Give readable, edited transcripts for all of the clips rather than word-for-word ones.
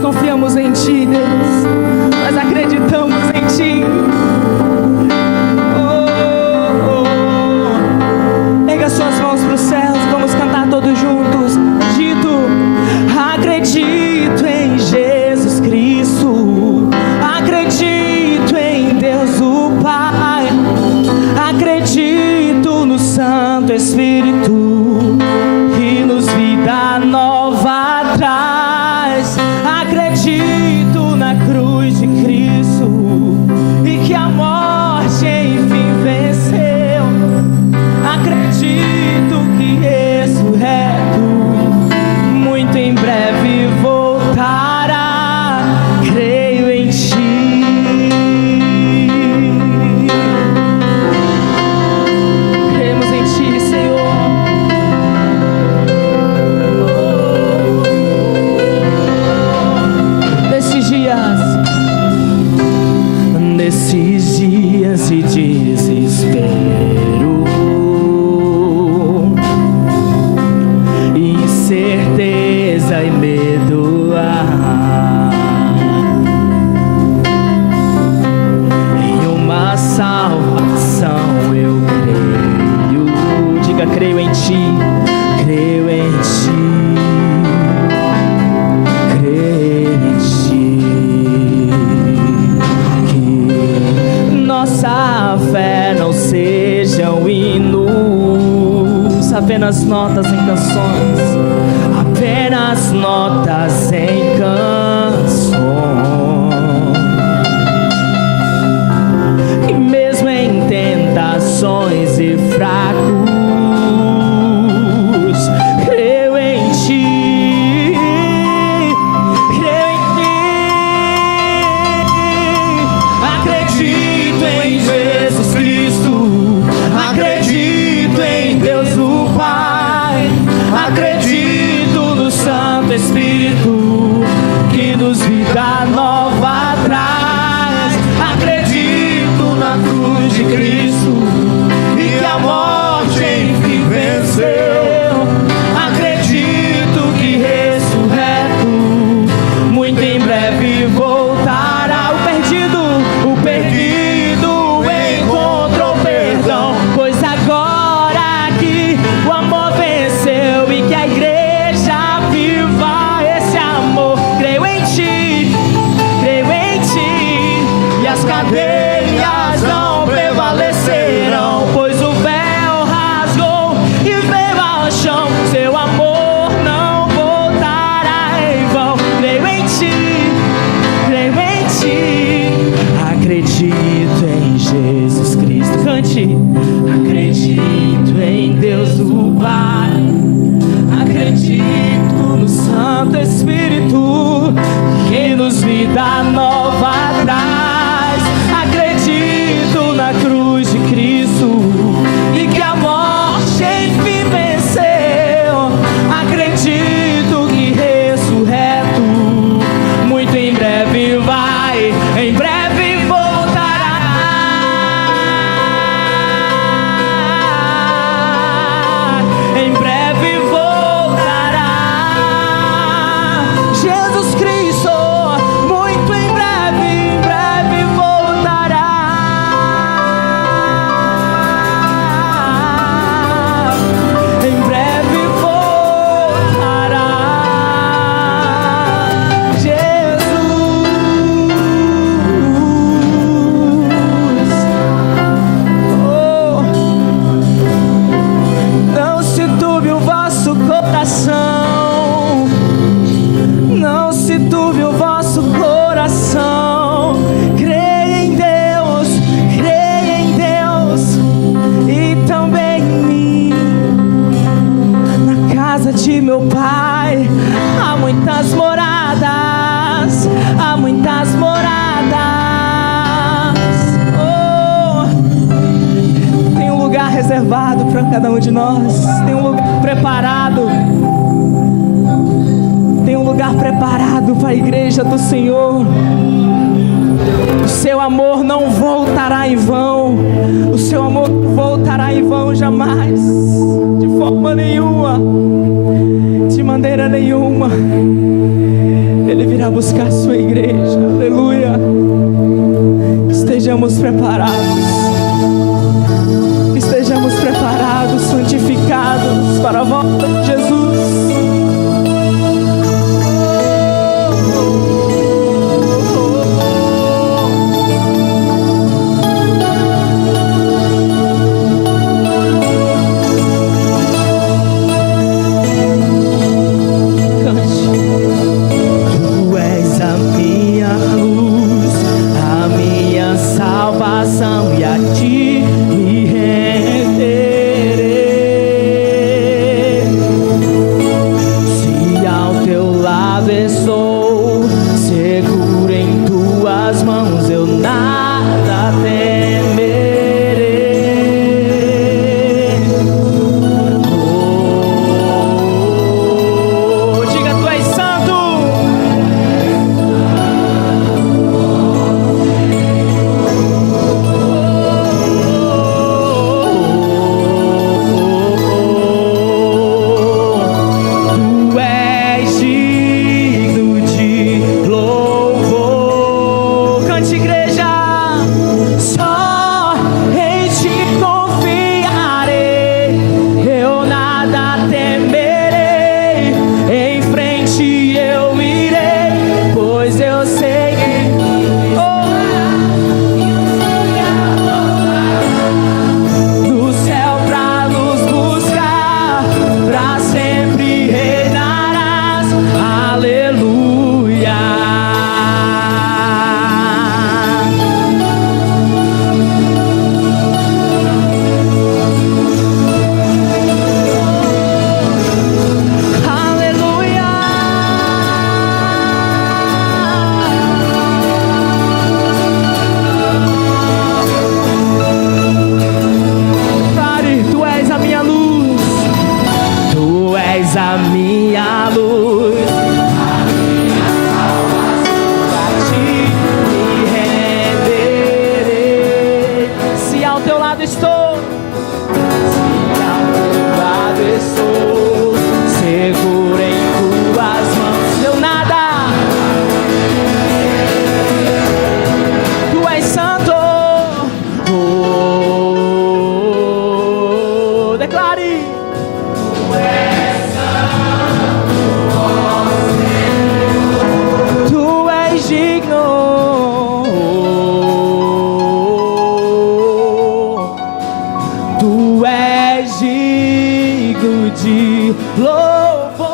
confiamos em Ti, Deus. Nós acreditamos em Ti. Erga suas mãos para os céus, vamos cantar todos juntos. Dito, acredito em Jesus Cristo, acredito em Deus o Pai, acredito no Santo Espírito, que nos vida nova traz. Acredito na cruz de Cristo e que a morte enfim venceu. Acredito que ressurreto muito em breve voltará. Creio em Ti. Cremos em Ti, Senhor. Nesses dias de desespero, incerteza e medo, em uma salvação eu creio. Diga, creio em Ti, creio em Ti. Nossa fé não sejam hinos, apenas notas em canções, apenas notas em canções. E mesmo em tentações e fracos, creio em Ti, creio em Ti. Acredito em Jesus Cristo, acredito em Deus o Pai, acredito no Santo Espírito, que nos vida nova traz. Acredito na cruz de Cristo e que a morte enfim venceu. Acredito que ressurreto muito em breve voltará. O perdido encontrou perdão, pois agora que o amor venceu e que a igreja viva esse amor. Creio em Ti, e as cadeias não prevalecerão, pois o véu rasgou e veio ao chão. Seu amor não voltará em vão. Creio em Ti, acredito em Jesus Cristo. Cante. Acredito em Deus o Pai, acredito no Santo Espírito, que nos vida nova traz. Acredito na cruz de Cristo e que a morte enfim venceu. Acredito que ressurreto muito em breve vai, em breve voltará. Em breve voltará. Jesus Cristo, muito em breve voltará. Em breve voltará. Jesus. Oh. Não se turbe o vosso coração, não se turbe o vosso coração. Creia em Deus e também em mim. Na casa de meu Pai há muitas moradas, há muitas moradas. Oh, tem um lugar reservado para cada um de nós, tem um lugar preparado. Tem um lugar preparado para a igreja do Senhor. O seu amor não voltará em vão. O seu amor não voltará em vão jamais. De forma nenhuma. De maneira nenhuma. Ele virá buscar buscar a sua igreja. Aleluia. Estejamos preparados. Estejamos preparados, santificados para a volta de Jesus. E a ti me renderei. Se ao teu lado estou, seguro em tuas mãos, eu nada temerei. Oh, diga, tu és santo. A minha luz, a minha salvação, a ti me renderei. Se ao teu lado estou, se ao teu lado estou, seguro em tuas mãos, eu nada. Tu és santo. Oh, declare. Tu és digno de louvor.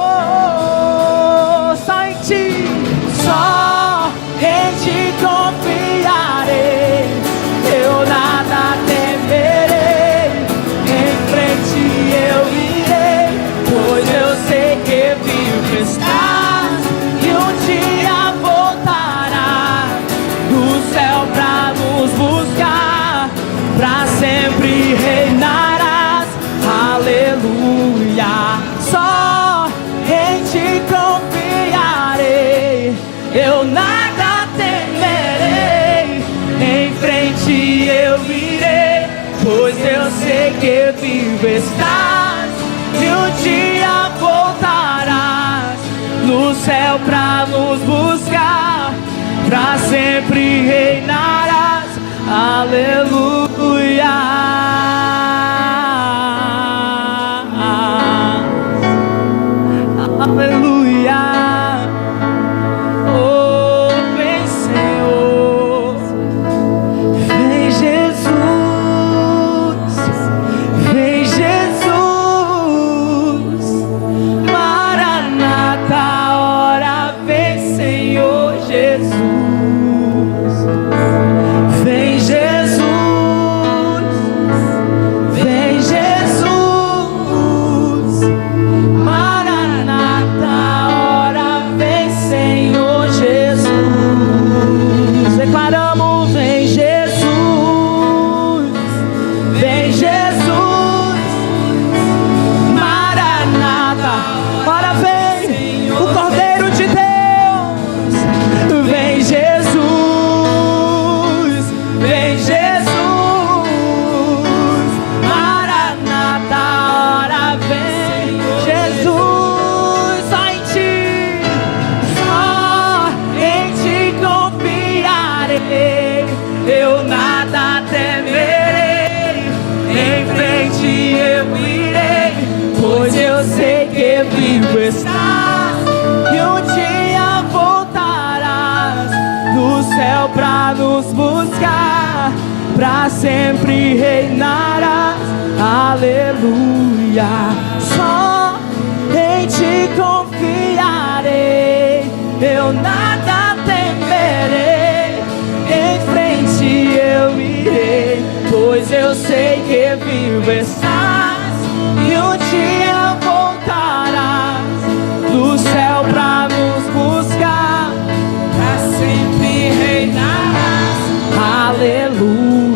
Só em ti, só em ti confiarei. Eu nada temerei. Em frente eu irei, pois eu sei que vivo estás e um dia voltarás do céu pra nos buscar, pra sempre reinarás, aleluia. Só em ti confiarei, eu nada temerei. Em frente eu irei, pois eu sei que vivo estás e um dia voltarás no céu pra nos buscar, pra sempre reinarás, aleluia. Aleluia. Oh, vem Senhor, vem Jesus, vem Jesus, Maranata, ora vem Senhor Jesus, vem Jesus. estás e um dia voltarás do céu pra nos buscar, pra sempre reinarás. Aleluia. Só em ti confiarei, eu nada temerei, em frente eu irei, pois eu sei que vivo estás e um dia voltarás do céu pra nos buscar, pra sempre reinarás. Aleluia.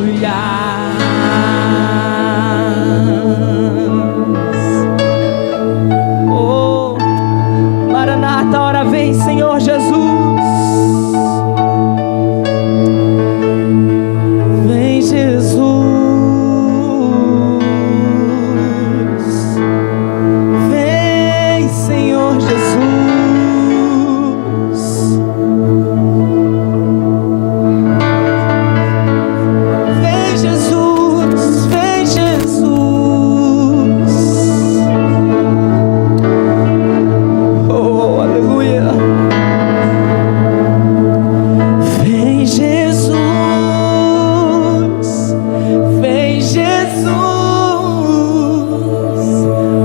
Oh, Maranata, hora vem, Senhor Jesus. Vem, Jesus. Vem, Senhor Jesus. Vem, Jesus. Vem, Jesus. Oh, aleluia. Vem, Jesus. Vem, Jesus.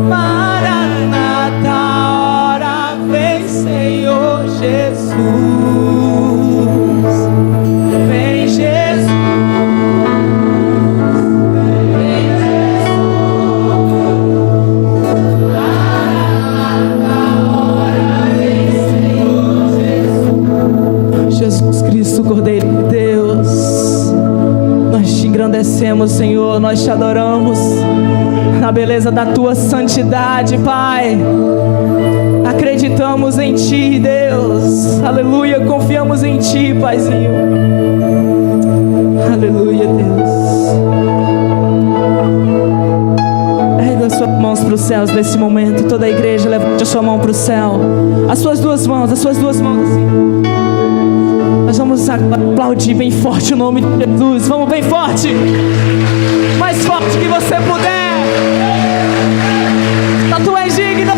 Maranata, hora vem, Senhor Jesus. Vem, Jesus. Vem, Jesus Cristo, Cordeiro de Deus, nós te engrandecemos, Senhor, nós te adoramos na beleza da tua santidade, Pai. Acreditamos em ti, Deus, aleluia, confiamos em ti, Paizinho, aleluia, Deus. Erga as suas mãos para os céus nesse momento, toda a igreja levante a sua mão para o céu, as suas duas mãos assim. Nós vamos aplaudir bem forte o nome de Jesus. Vamos bem forte. Mais forte que você puder. Tu és digno.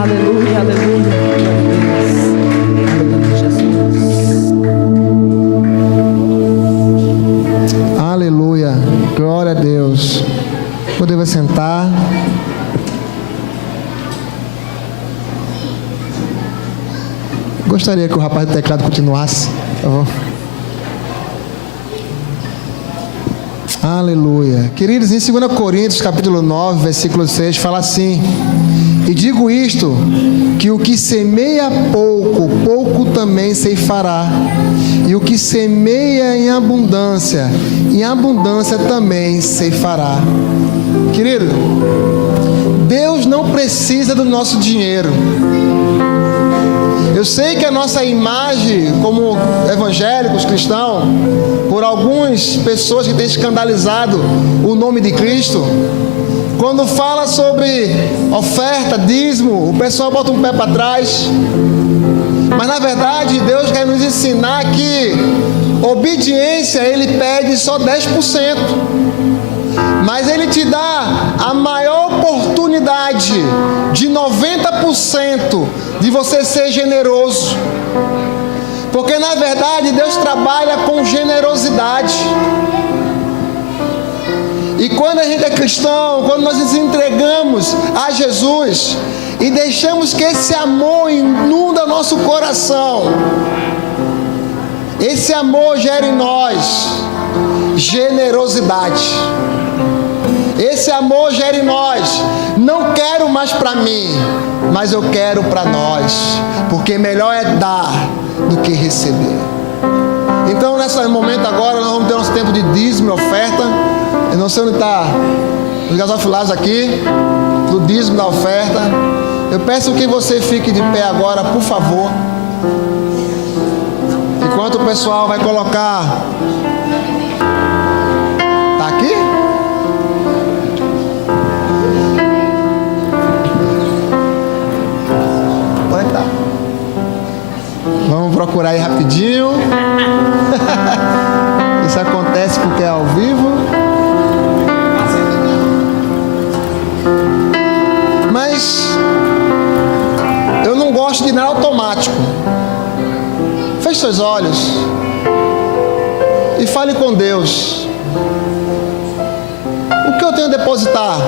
Aleluia, aleluia. Aleluia, Jesus. Aleluia, glória a Deus. Podemos sentar. Gostaria que o rapaz do teclado continuasse, por favor. Aleluia. Queridos, em 2 Coríntios, capítulo 9, versículo 6, fala assim: e digo isto, que o que semeia pouco, pouco também ceifará. E o que semeia em abundância também ceifará. Querido, Deus não precisa do nosso dinheiro. Eu sei que a nossa imagem como evangélicos, cristãos, por algumas pessoas que têm escandalizado o nome de Cristo, quando fala sobre oferta, dízimo, o pessoal bota um pé para trás. Mas na verdade Deus quer nos ensinar que obediência Ele pede só 10%, mas Ele te dá a maior oportunidade de 90% de você ser generoso, porque na verdade Deus trabalha com generosidade. E quando a gente é cristão, quando nós nos entregamos a Jesus e deixamos que esse amor inunda nosso coração, esse amor gera em nós generosidade. Esse amor gera em nós: não quero mais para mim, mas eu quero para nós, porque melhor é dar do que receber. Então, nesse momento agora, nós vamos ter nosso tempo de dízimo e oferta. Eu não sei onde está os gasofilados aqui, do dízimo da oferta. Eu peço que você fique de pé agora, por favor. Enquanto o pessoal vai colocar... Está aqui? Pode estar. Vamos procurar aí rapidinho. Isso acontece porque é ao vivo. Mas eu não gosto de nada automático. Feche seus olhos e fale com Deus. O que eu tenho a depositar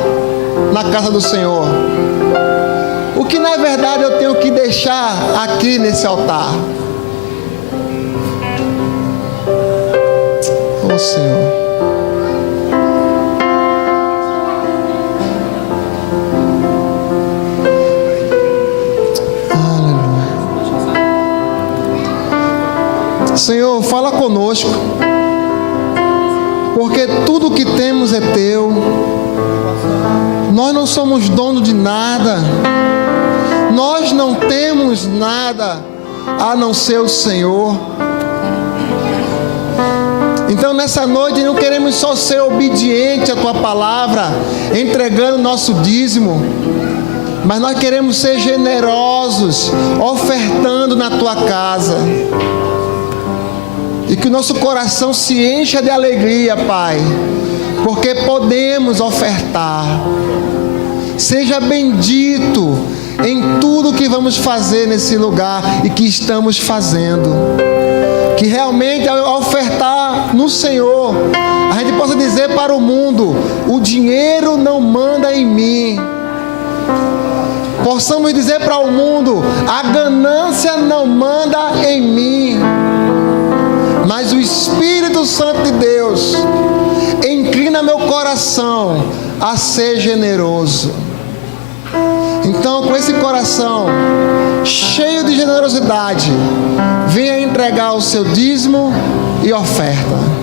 na casa do Senhor? O que na verdade eu tenho que deixar aqui nesse altar? Oh Senhor. Aleluia. Senhor, fala conosco, porque tudo que temos é teu. Nós não somos dono de nada. Nós não temos nada a não ser o Senhor. Então nessa noite não queremos só ser obediente à Tua palavra, entregando nosso dízimo, mas nós queremos ser generosos, ofertando na Tua casa. E que o nosso coração se encha de alegria, Pai, porque podemos ofertar. Seja bendito em tudo que vamos fazer nesse lugar e que estamos fazendo. Que realmente ao ofertar no Senhor, a gente possa dizer para o mundo: o dinheiro não manda em mim. Possamos dizer para o mundo: a ganância não manda em mim. Mas o Espírito Santo de Deus inclina meu coração a ser generoso. Então, com esse coração cheio de generosidade, venha entregar o seu dízimo e oferta.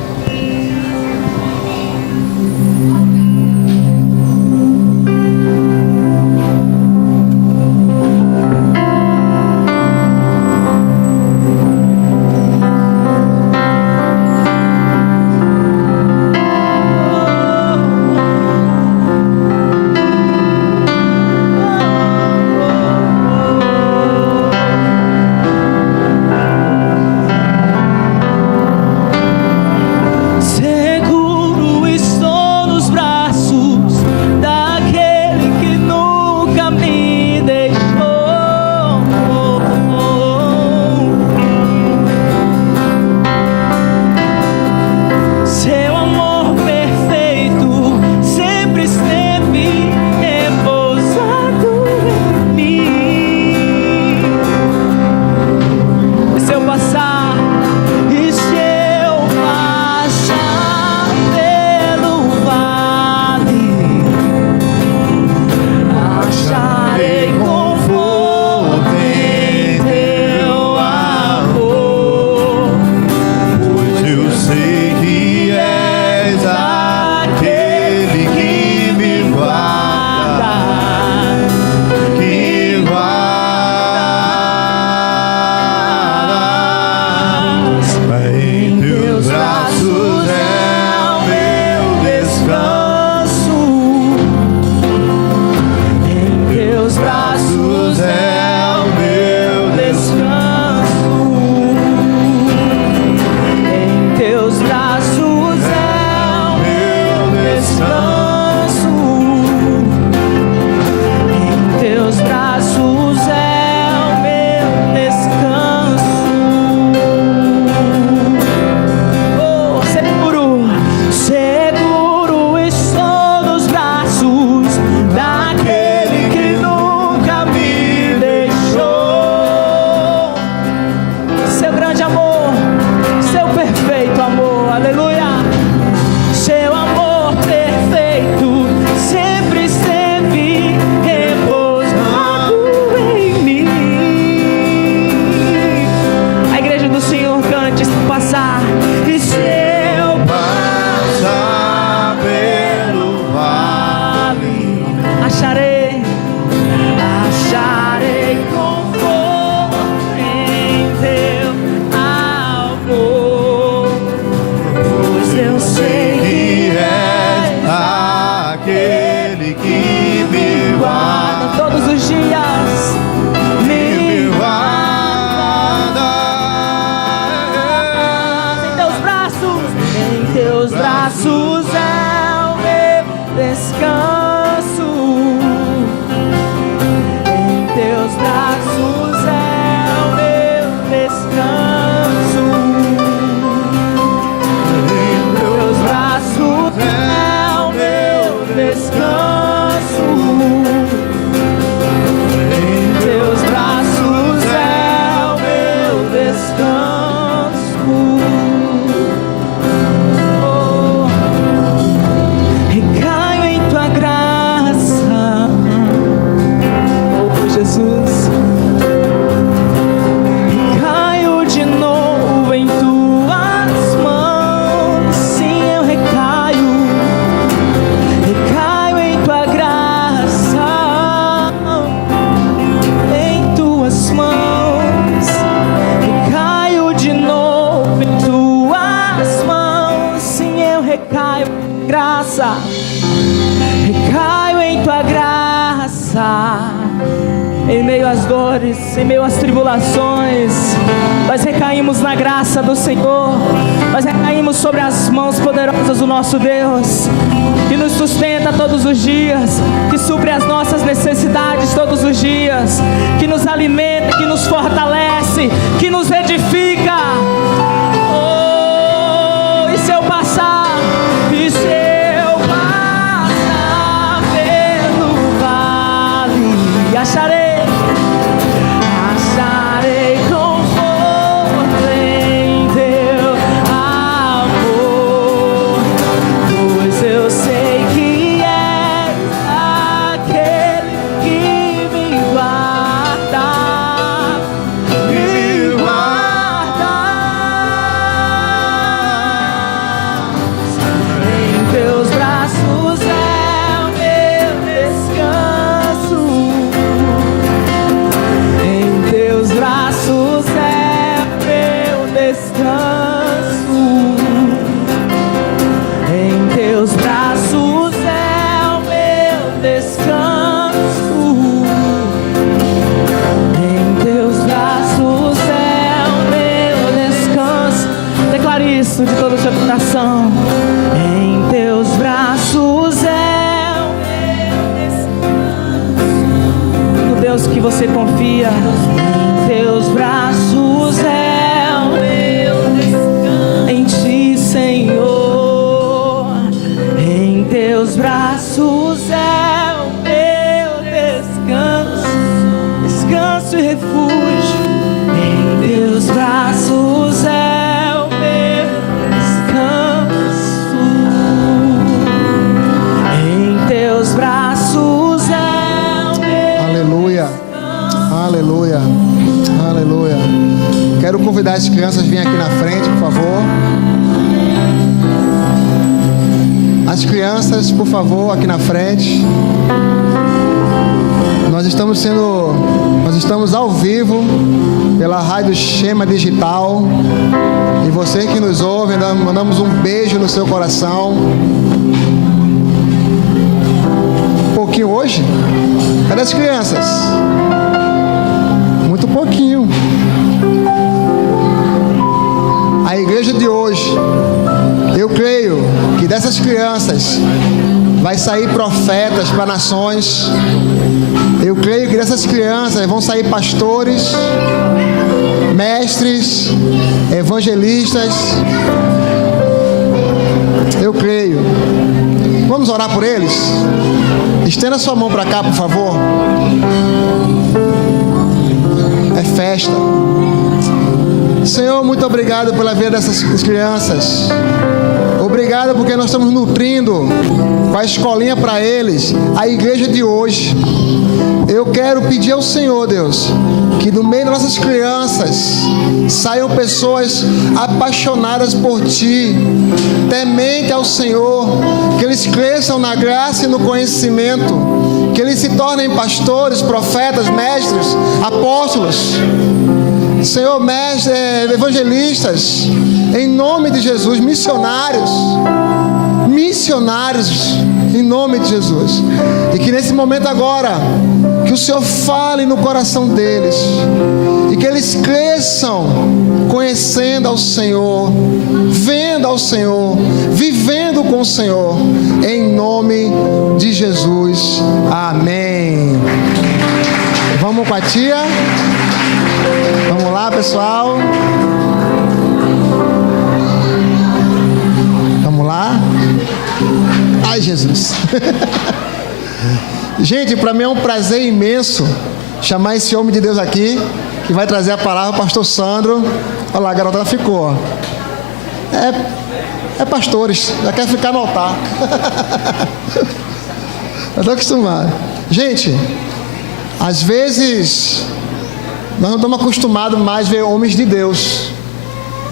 graça. Recaio em tua graça. Em meio às dores, em meio às tribulações, nós recaímos na graça do Senhor. Nós recaímos sobre as mãos poderosas do nosso Deus, que nos sustenta todos os dias, que supre as nossas necessidades todos os dias, que nos alimenta, que nos fortalece, que nos edifica. Oh, e se eu passar, e se eu passar pelo vale, acharei conforto em teu amor, pois eu sei que és aquele que me guarda, em teus braços é o meu descanso. Em teus braços é meu descanso. Em teus braços é o meu descanso. Em teus braços é o meu descanso. Declare isso de todo o seu coração. Em teus braços é o meu descanso. No Deus que você confia. Em teus braços é o meu descanso. Em ti, Senhor. Em teus braços é o meu descanso. Descanso e refúgio. Em teus braços é o meu descanso. Em teus braços é o meu. Aleluia. Aleluia. Aleluia. Quero convidar as crianças a virem aqui na frente, por favor. As crianças, por favor, aqui na frente. Nós estamos ao vivo pela Rádio Shema Digital. E você que nos ouve, nós mandamos um beijo no seu coração. Um pouquinho hoje? Cadê as crianças? Muito pouquinho. A igreja de hoje, eu creio que dessas crianças vai sair profetas para nações. Eu creio que dessas crianças vão sair pastores, mestres, evangelistas. Eu creio. Vamos orar por eles? Estenda sua mão para cá, por favor. É festa. Senhor, muito obrigado pela vida dessas crianças. Obrigado porque nós estamos nutrindo com a escolinha para eles, a igreja de hoje. Eu quero pedir ao Senhor, Deus, que do meio das nossas crianças saiam pessoas apaixonadas por Ti, temente ao Senhor, que eles cresçam na graça e no conhecimento, que eles se tornem pastores, profetas, mestres, apóstolos, Senhor, mestres, evangelistas, em nome de Jesus, missionários, em nome de Jesus. E que nesse momento agora, que o Senhor fale no coração deles, e que eles cresçam conhecendo ao Senhor, vendo ao Senhor, vivendo com o Senhor, em nome de Jesus. Amém. Vamos com a tia. Vamos lá, pessoal. Vamos lá. Ai, Jesus. Gente, para mim é um prazer imenso chamar esse homem de Deus aqui, que vai trazer a palavra, o pastor Sandro. Olha lá, a garota ficou. É pastores, já quer ficar no altar. Eu estou acostumado. Gente, às vezes nós não estamos acostumados mais a ver homens de Deus,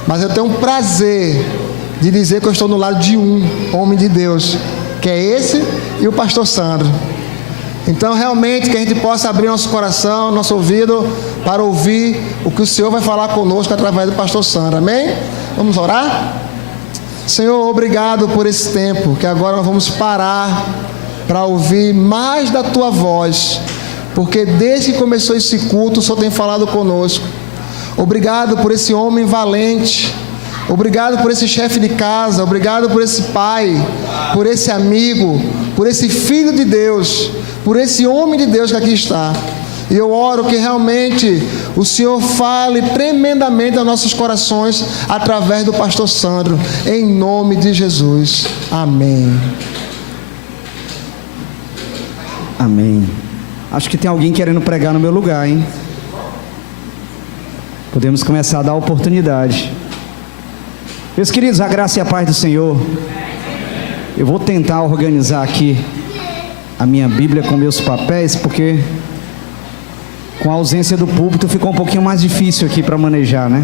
mas eu tenho um prazer de dizer que eu estou no lado de um homem de Deus, que é esse e o pastor Sandro. Então, realmente, que a gente possa abrir nosso coração, nosso ouvido, para ouvir o que o Senhor vai falar conosco através do pastor Sandro. Amém? Vamos orar? Senhor, obrigado por esse tempo, que agora nós vamos parar para ouvir mais da Tua voz, porque desde que começou esse culto, o Senhor tem falado conosco. Obrigado por esse homem valente, obrigado por esse chefe de casa, obrigado por esse pai, por esse amigo, por esse filho de Deus, por esse homem de Deus que aqui está. E eu oro que realmente o Senhor fale tremendamente aos nossos corações através do pastor Sandro, em nome de Jesus. Amém. Amém. Acho que tem alguém querendo pregar no meu lugar, hein? Podemos começar a dar oportunidade. Meus queridos, a graça e a paz do Senhor. Eu vou tentar organizar aqui a minha Bíblia com meus papéis, porque com a ausência do púlpito ficou um pouquinho mais difícil aqui para manejar, né?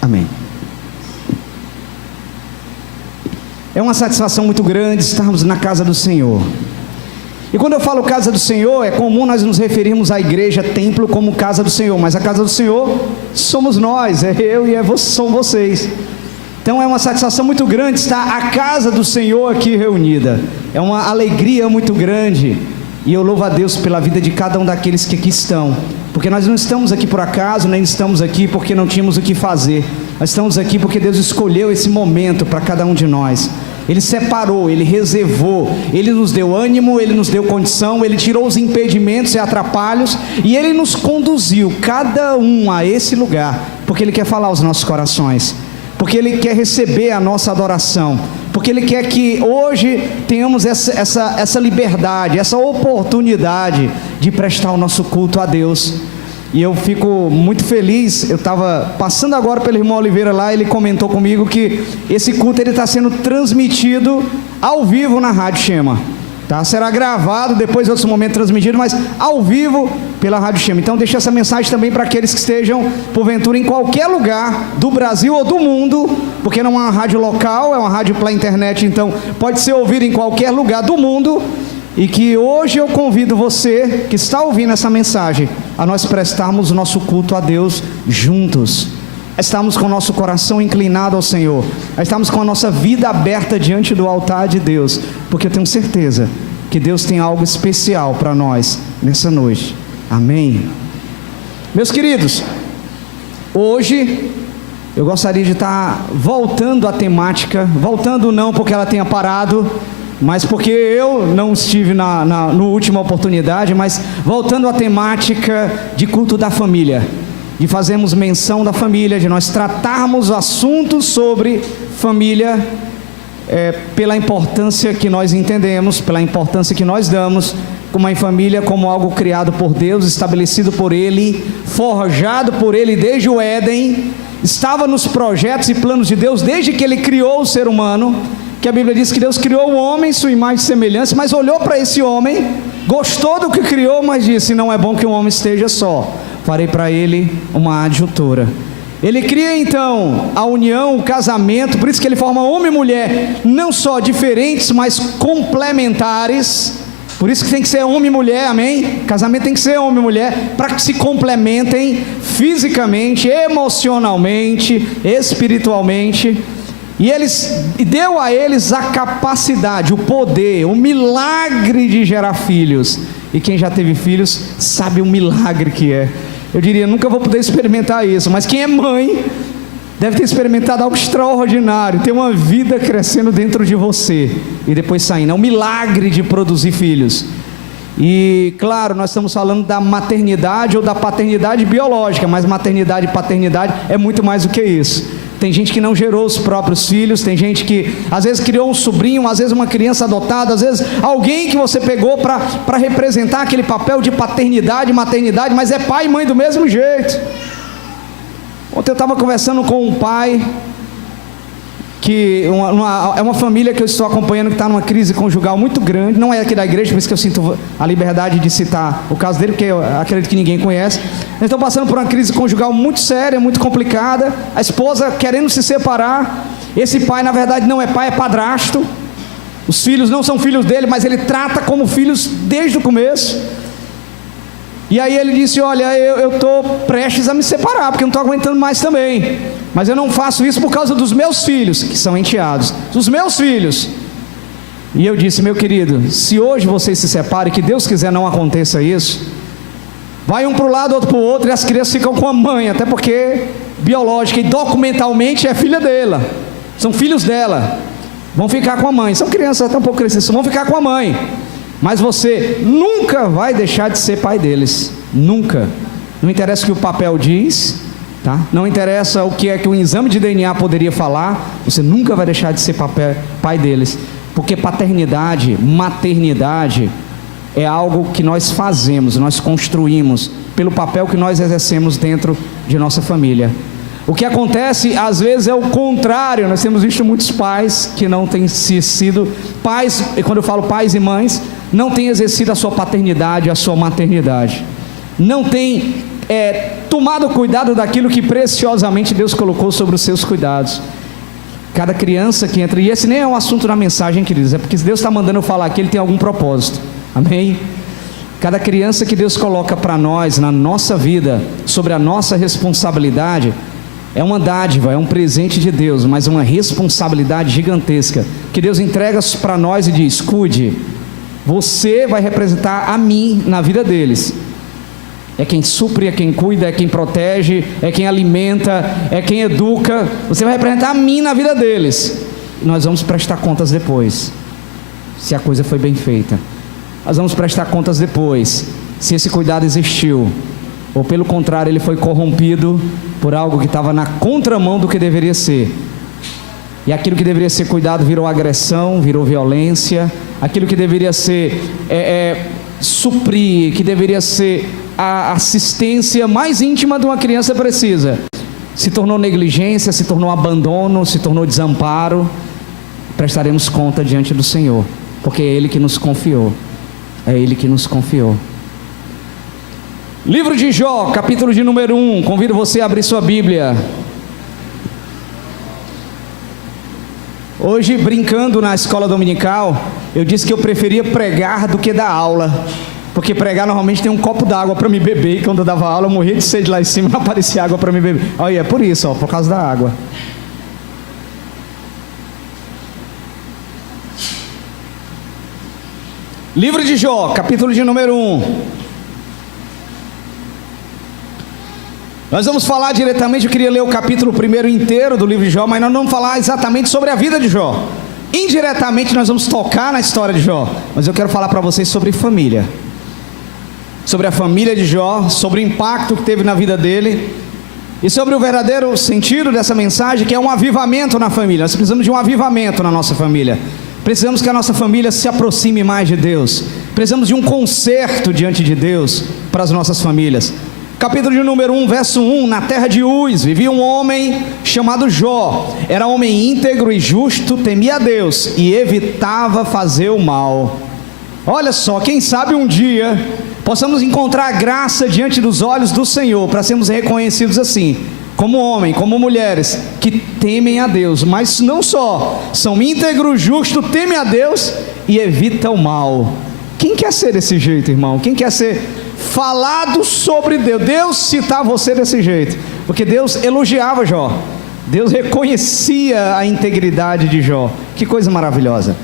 Amém. É uma satisfação muito grande estarmos na casa do Senhor. E quando eu falo casa do Senhor, é comum nós nos referirmos à igreja, templo, como casa do Senhor. Mas a casa do Senhor somos nós, é eu e são vocês. Então é uma satisfação muito grande estar a casa do Senhor aqui reunida. É uma alegria muito grande. E eu louvo a Deus pela vida de cada um daqueles que aqui estão. Porque nós não estamos aqui por acaso, nem estamos aqui porque não tínhamos o que fazer. Nós estamos aqui porque Deus escolheu esse momento para cada um de nós. Ele separou, Ele reservou, Ele nos deu ânimo, Ele nos deu condição, Ele tirou os impedimentos e atrapalhos, e Ele nos conduziu, cada um, a esse lugar, porque Ele quer falar aos nossos corações, porque Ele quer receber a nossa adoração, porque Ele quer que hoje tenhamos essa liberdade, essa oportunidade de prestar o nosso culto a Deus. E eu fico muito feliz. Eu estava passando agora pelo irmão Oliveira lá, ele comentou comigo que esse culto está sendo transmitido ao vivo na Rádio Shema, tá? Será gravado, depois em outro momento transmitido, mas ao vivo pela Rádio Shema. Então deixa essa mensagem também para aqueles que estejam porventura em qualquer lugar do Brasil ou do mundo, porque não é uma rádio local, é uma rádio pela internet, então pode ser ouvido em qualquer lugar do mundo. E que hoje eu convido você que está ouvindo essa mensagem a nós prestarmos o nosso culto a Deus juntos, a estarmos com o nosso coração inclinado ao Senhor, a estarmos com a nossa vida aberta diante do altar de Deus, porque eu tenho certeza que Deus tem algo especial para nós nessa noite. Amém. Meus queridos, hoje eu gostaria de estar voltando à temática, voltando não porque ela tenha parado, mas porque eu não estive na última oportunidade, mas voltando à temática de culto da família, de fazermos menção da família, de nós tratarmos assuntos sobre família, pela importância que nós entendemos, pela importância que nós damos, como a família como algo criado por Deus, estabelecido por Ele, forjado por Ele desde o Éden, estava nos projetos e planos de Deus desde que Ele criou o ser humano. Que a Bíblia diz que Deus criou o homem em sua imagem e semelhança, mas olhou para esse homem, gostou do que criou, mas disse: não é bom que o homem esteja só, farei para ele uma adjutora. Ele cria então a união, o casamento, por isso que ele forma homem e mulher, não só diferentes, mas complementares. Por isso que tem que ser homem e mulher, amém? Casamento tem que ser homem e mulher, para que se complementem fisicamente, emocionalmente, espiritualmente. E deu a eles a capacidade, o poder, o milagre de gerar filhos. E quem já teve filhos sabe o milagre que é. Eu diria, nunca vou poder experimentar isso, mas quem é mãe deve ter experimentado algo extraordinário, ter uma vida crescendo dentro de você e depois saindo. É um milagre de produzir filhos. E claro, nós estamos falando da maternidade ou da paternidade biológica, mas maternidade e paternidade é muito mais do que isso. Tem gente que não gerou os próprios filhos, tem gente que às vezes criou um sobrinho, às vezes uma criança adotada, às vezes alguém que você pegou para representar aquele papel de paternidade e maternidade, mas é pai e mãe do mesmo jeito. Ontem eu estava conversando com um pai, que é uma família que eu estou acompanhando, que está numa crise conjugal muito grande, não é aqui da igreja, por isso que eu sinto a liberdade de citar o caso dele, porque eu acredito que ninguém conhece. Eles estão passando por uma crise conjugal muito séria, muito complicada, a esposa querendo se separar, esse pai na verdade não é pai, é padrasto, Os filhos não são filhos dele, mas ele trata como filhos desde o começo. E aí ele disse: olha, eu estou prestes a me separar, porque eu não estou aguentando mais também. Mas eu não faço isso por causa dos meus filhos, que são enteados, dos meus filhos. E eu disse: meu querido, se hoje vocês se separem, que Deus quiser não aconteça isso, vai um para o lado, outro para o outro, e as crianças ficam com a mãe, até porque biológica e documentalmente é filha dela, são filhos dela, vão ficar com a mãe, são crianças até um pouco crescidas, vão ficar com a mãe, mas você nunca vai deixar de ser pai deles, nunca. Não interessa o que o papel diz, tá? Não interessa o que é que o exame de DNA poderia falar, você nunca vai deixar de ser pai deles, porque paternidade, maternidade é algo que nós fazemos, nós construímos pelo papel que nós exercemos dentro de nossa família. O que acontece às vezes é o contrário. Nós temos visto muitos pais que não têm sido pais, e quando eu falo pais e mães, não têm exercido a sua paternidade, a sua maternidade, não têm tomado cuidado daquilo que preciosamente Deus colocou sobre os seus cuidados. Cada criança que entra, e esse nem é um assunto na mensagem, queridos, é porque se Deus está mandando eu falar aqui, Ele tem algum propósito, amém? Cada criança que Deus coloca para nós, na nossa vida, sobre a nossa responsabilidade, é uma dádiva, é um presente de Deus, mas uma responsabilidade gigantesca, que Deus entrega para nós e diz: cuide, você vai representar a mim na vida deles. É quem supre, é quem cuida, é quem protege, é quem alimenta, é quem educa. Você vai representar a mim na vida deles. E nós vamos prestar contas depois, se a coisa foi bem feita. Nós vamos prestar contas depois, se esse cuidado existiu, ou pelo contrário, ele foi corrompido por algo que estava na contramão do que deveria ser. E aquilo que deveria ser cuidado virou agressão, virou violência. Aquilo que deveria ser suprir, que deveria ser a assistência mais íntima de uma criança precisa, se tornou negligência, se tornou abandono, se tornou desamparo. Prestaremos conta diante do Senhor, porque é Ele que nos confiou. É Ele que nos confiou. Livro de Jó, capítulo de número 1. Convido você a abrir sua Bíblia. Hoje, brincando na escola dominical, eu disse que eu preferia pregar do que dar aula, porque pregar normalmente tem um copo d'água para me beber, e quando eu dava aula eu morria de sede lá em cima, não aparecia água para me beber. Olha, é por isso, por causa da água. Livro de Jó, capítulo de número 1. Nós vamos falar diretamente, eu queria ler o capítulo 1 inteiro do livro de Jó, mas nós não vamos falar exatamente sobre a vida de Jó. Indiretamente nós vamos tocar na história de Jó, mas eu quero falar para vocês sobre família, sobre a família de Jó, sobre o impacto que teve na vida dele, e sobre o verdadeiro sentido dessa mensagem, que é um avivamento na família. Nós precisamos de um avivamento na nossa família, precisamos que a nossa família se aproxime mais de Deus, precisamos de um conserto diante de Deus para as nossas famílias. Capítulo de número 1, verso 1. Na terra de Uz vivia um homem chamado Jó. Era homem íntegro e justo, temia a Deus e evitava fazer o mal. Olha só, quem sabe um dia possamos encontrar graça diante dos olhos do Senhor, para sermos reconhecidos assim, como homem, como mulheres que temem a Deus, mas não só, são íntegros, justos, temem a Deus e evitam o mal. Quem quer ser desse jeito, irmão? Quem quer ser falado sobre Deus? Deus citar você desse jeito, porque Deus elogiava Jó, Deus reconhecia a integridade de Jó. Que coisa maravilhosa.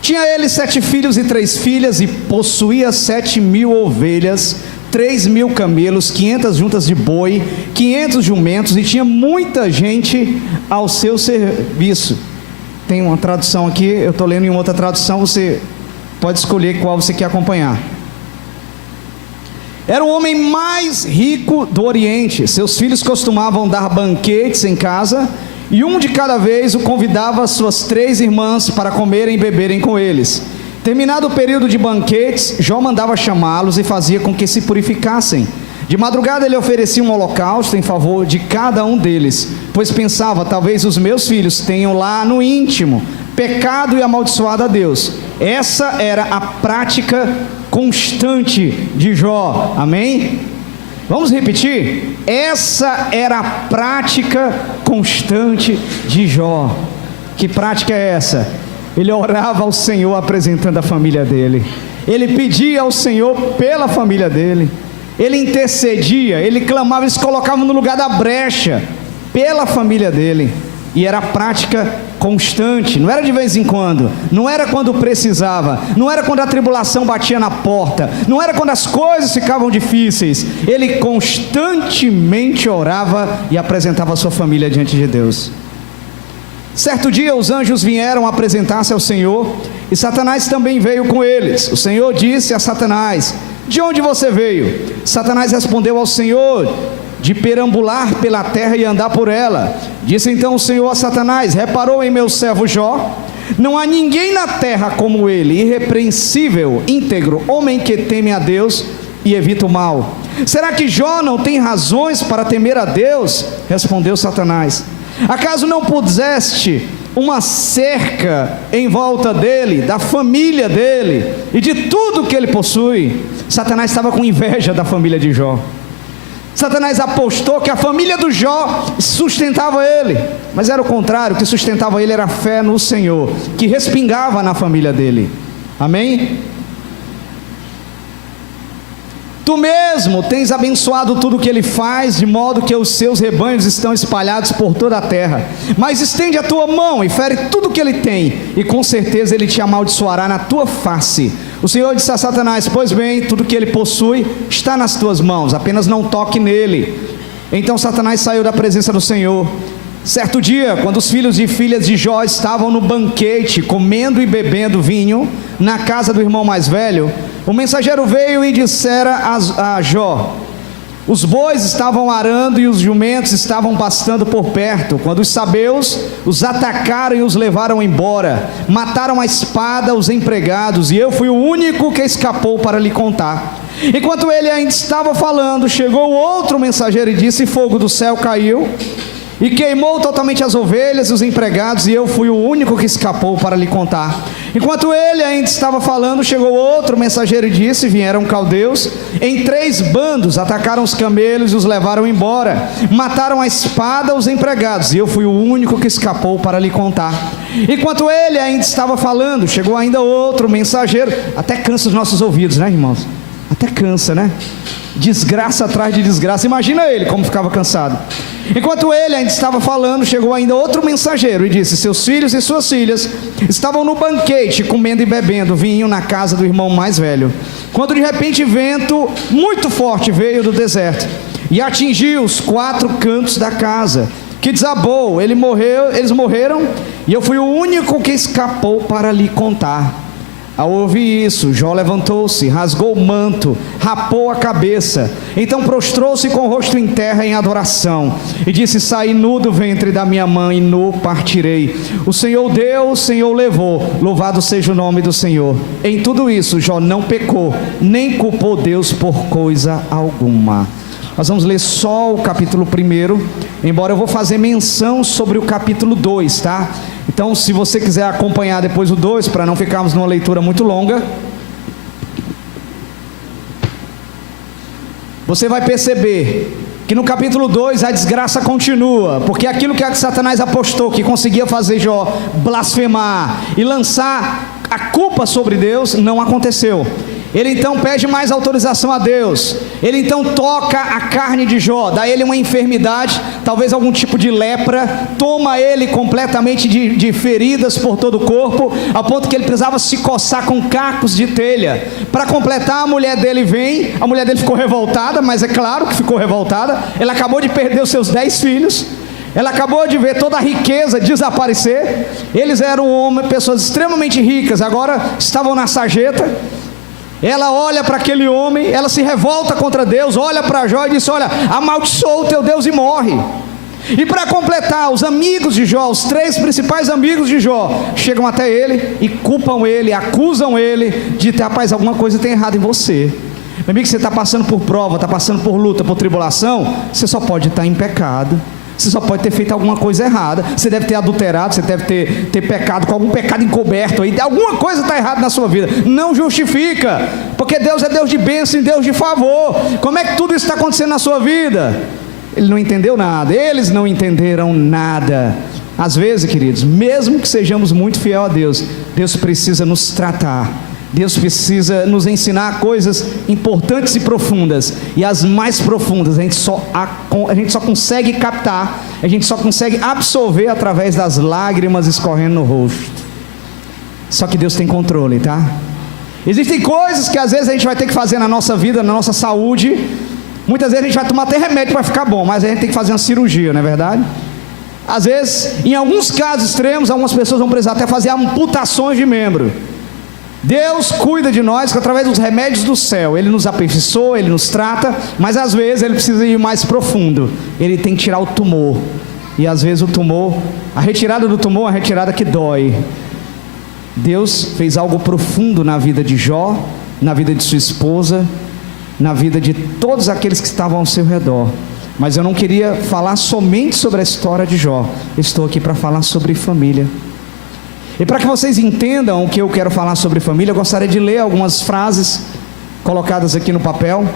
Tinha ele 7 filhos e 3 filhas, e possuía 7.000 ovelhas, 3.000 camelos, 500 juntas de boi, 500 jumentos, e tinha muita gente ao seu serviço. Tem uma tradução aqui, eu estou lendo em uma outra tradução, você pode escolher qual você quer acompanhar. Era o homem mais rico do Oriente. Seus filhos costumavam dar banquetes em casa, e um de cada vez o convidava as suas 3 irmãs para comerem e beberem com eles. Terminado o período de banquetes, Jó mandava chamá-los e fazia com que se purificassem. De madrugada ele oferecia um holocausto em favor de cada um deles, pois pensava: talvez os meus filhos tenham lá no íntimo pecado e amaldiçoado a Deus. Essa era a prática constante de Jó. Amém? Vamos repetir? Essa era a prática constante de Jó. Que prática é essa? ele orava ao Senhor apresentando a família dele. Ele pedia ao Senhor pela família dele. Ele intercedia, ele clamava, ele se colocava no lugar da brecha pela família dele. E era prática constante, não era de vez em quando, não era quando precisava, não era quando a tribulação batia na porta, não era quando as coisas ficavam difíceis. Ele constantemente orava e apresentava a sua família diante de Deus. Certo dia os anjos vieram apresentar-se ao Senhor, e Satanás também veio com eles. O Senhor disse a Satanás: de onde você veio? Satanás respondeu ao Senhor: de perambular pela terra e andar por ela. Disse então o Senhor a Satanás: reparou em meu servo Jó? Não há ninguém na terra como ele, irrepreensível, íntegro, homem que teme a Deus e evita o mal. Será que Jó não tem razões para temer a Deus? Respondeu Satanás: acaso não puseste uma cerca em volta dele, da família dele e de tudo que ele possui? Satanás estava com inveja da família de Jó. Satanás apostou que a família do Jó sustentava ele, mas era o contrário. O que sustentava ele era a fé no Senhor, que respingava na família dele. Amém? Tu mesmo tens abençoado tudo o que ele faz, de modo que os seus rebanhos estão espalhados por toda a terra. Mas estende a tua mão e fere tudo o que ele tem, e com certeza ele te amaldiçoará na tua face. O Senhor disse a Satanás: pois bem, tudo que ele possui está nas tuas mãos, apenas não toque nele. Então Satanás saiu da presença do Senhor. Certo dia, quando os filhos e filhas de Jó estavam no banquete, comendo e bebendo vinho, na casa do irmão mais velho, o mensageiro veio e dissera a Jó: os bois estavam arando e os jumentos estavam pastando por perto, quando os sabeus os atacaram e os levaram embora, mataram a espada os empregados, e eu fui o único que escapou para lhe contar. Enquanto ele ainda estava falando, chegou outro mensageiro e disse: fogo do céu caiu e queimou totalmente as ovelhas e os empregados, e eu fui o único que escapou para lhe contar. Enquanto ele ainda estava falando, chegou outro mensageiro e disse: vieram caldeus em 3 bandos, atacaram os camelos e os levaram embora, mataram a espada os empregados, e eu fui o único que escapou para lhe contar. Enquanto ele ainda estava falando, chegou ainda outro mensageiro. Até cansa os nossos ouvidos, né, irmãos? Até cansa, né? Desgraça atrás de desgraça. Imagina ele como ficava cansado. Enquanto ele ainda estava falando, chegou ainda outro mensageiro e disse: seus filhos e suas filhas estavam no banquete, comendo e bebendo vinho na casa do irmão mais velho, quando de repente vento muito forte veio do deserto e atingiu os 4 cantos da casa, que desabou. Eles morreram, e eu fui o único que escapou para lhe contar. Ao ouvir isso, Jó levantou-se, rasgou o manto, rapou a cabeça, então prostrou-se com o rosto em terra em adoração, e disse: saí nu do ventre da minha mãe, e nu partirei. O Senhor deu, o Senhor levou, louvado seja o nome do Senhor. Em tudo isso, Jó não pecou, nem culpou Deus por coisa alguma. Nós vamos ler só o capítulo 1, embora eu vou fazer menção sobre o capítulo 2, tá? Então, se você quiser acompanhar depois o 2, para não ficarmos numa leitura muito longa, você vai perceber que no capítulo 2 a desgraça continua, porque aquilo que Satanás apostou que conseguia fazer Jó blasfemar e lançar a culpa sobre Deus, não aconteceu. Ele então pede mais autorização a Deus. Ele então toca a carne de Jó, dá ele uma enfermidade, talvez algum tipo de lepra, toma ele completamente de feridas por todo o corpo, ao ponto que ele precisava se coçar com cacos de telha. Para completar, a mulher dele vem, a mulher dele ficou revoltada, mas é claro que ficou revoltada. Ela acabou de perder os seus 10 filhos, ela acabou de ver toda a riqueza desaparecer. Eles eram pessoas extremamente ricas, agora estavam na sarjeta. Ela olha para aquele homem, ela se revolta contra Deus, olha para Jó e diz: olha, amaldiçoa o teu Deus e morre. E para completar, os amigos de Jó, os 3 principais amigos de Jó, chegam até ele e culpam ele, acusam ele de: rapaz, alguma coisa tem errado em você. Meu amigo, você está passando por prova, está passando por luta, por tribulação, você só pode estar em pecado. Você só pode ter feito alguma coisa errada. Você deve ter adulterado, você deve ter pecado com algum pecado encoberto aí. Alguma coisa está errada na sua vida. Não justifica, porque Deus é Deus de bênção e Deus de favor. Como é que tudo isso está acontecendo na sua vida? Ele não entendeu nada, eles não entenderam nada. Às vezes, queridos, mesmo que sejamos muito fiel a Deus, Deus precisa nos tratar, Deus precisa nos ensinar coisas importantes e profundas, e as mais profundas a gente só consegue captar, a gente só consegue absorver através das lágrimas escorrendo no rosto. Só que Deus tem controle, tá? Existem coisas que às vezes a gente vai ter que fazer na nossa vida, na nossa saúde. Muitas vezes a gente vai tomar até remédio para ficar bom, mas a gente tem que fazer uma cirurgia, não é verdade? Às vezes, em alguns casos extremos, algumas pessoas vão precisar até fazer amputações de membro. Deus cuida de nós através dos remédios do céu. Ele nos aperfeiçoa, Ele nos trata, mas às vezes Ele precisa ir mais profundo. Ele tem que tirar o tumor. E às vezes o tumor, a retirada do tumor é uma retirada que dói. Deus fez algo profundo na vida de Jó, na vida de sua esposa, na vida de todos aqueles que estavam ao seu redor. Mas eu não queria falar somente sobre a história de Jó. Eu estou aqui para falar sobre família. E para que vocês entendam o que eu quero falar sobre família, eu gostaria de ler algumas frases colocadas aqui no papel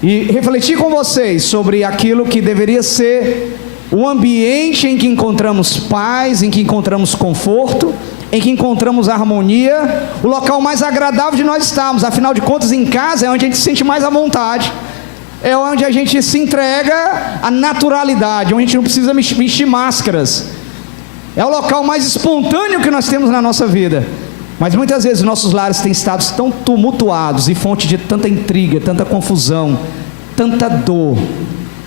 e refletir com vocês sobre aquilo que deveria ser o ambiente em que encontramos paz, em que encontramos conforto, em que encontramos harmonia, o local mais agradável de nós estarmos. Afinal de contas, em casa é onde a gente se sente mais à vontade, é onde a gente se entrega à naturalidade, onde a gente não precisa vestir máscaras. É o local mais espontâneo que nós temos na nossa vida. Mas muitas vezes nossos lares têm estado tão tumultuados e fonte de tanta intriga, tanta confusão, tanta dor,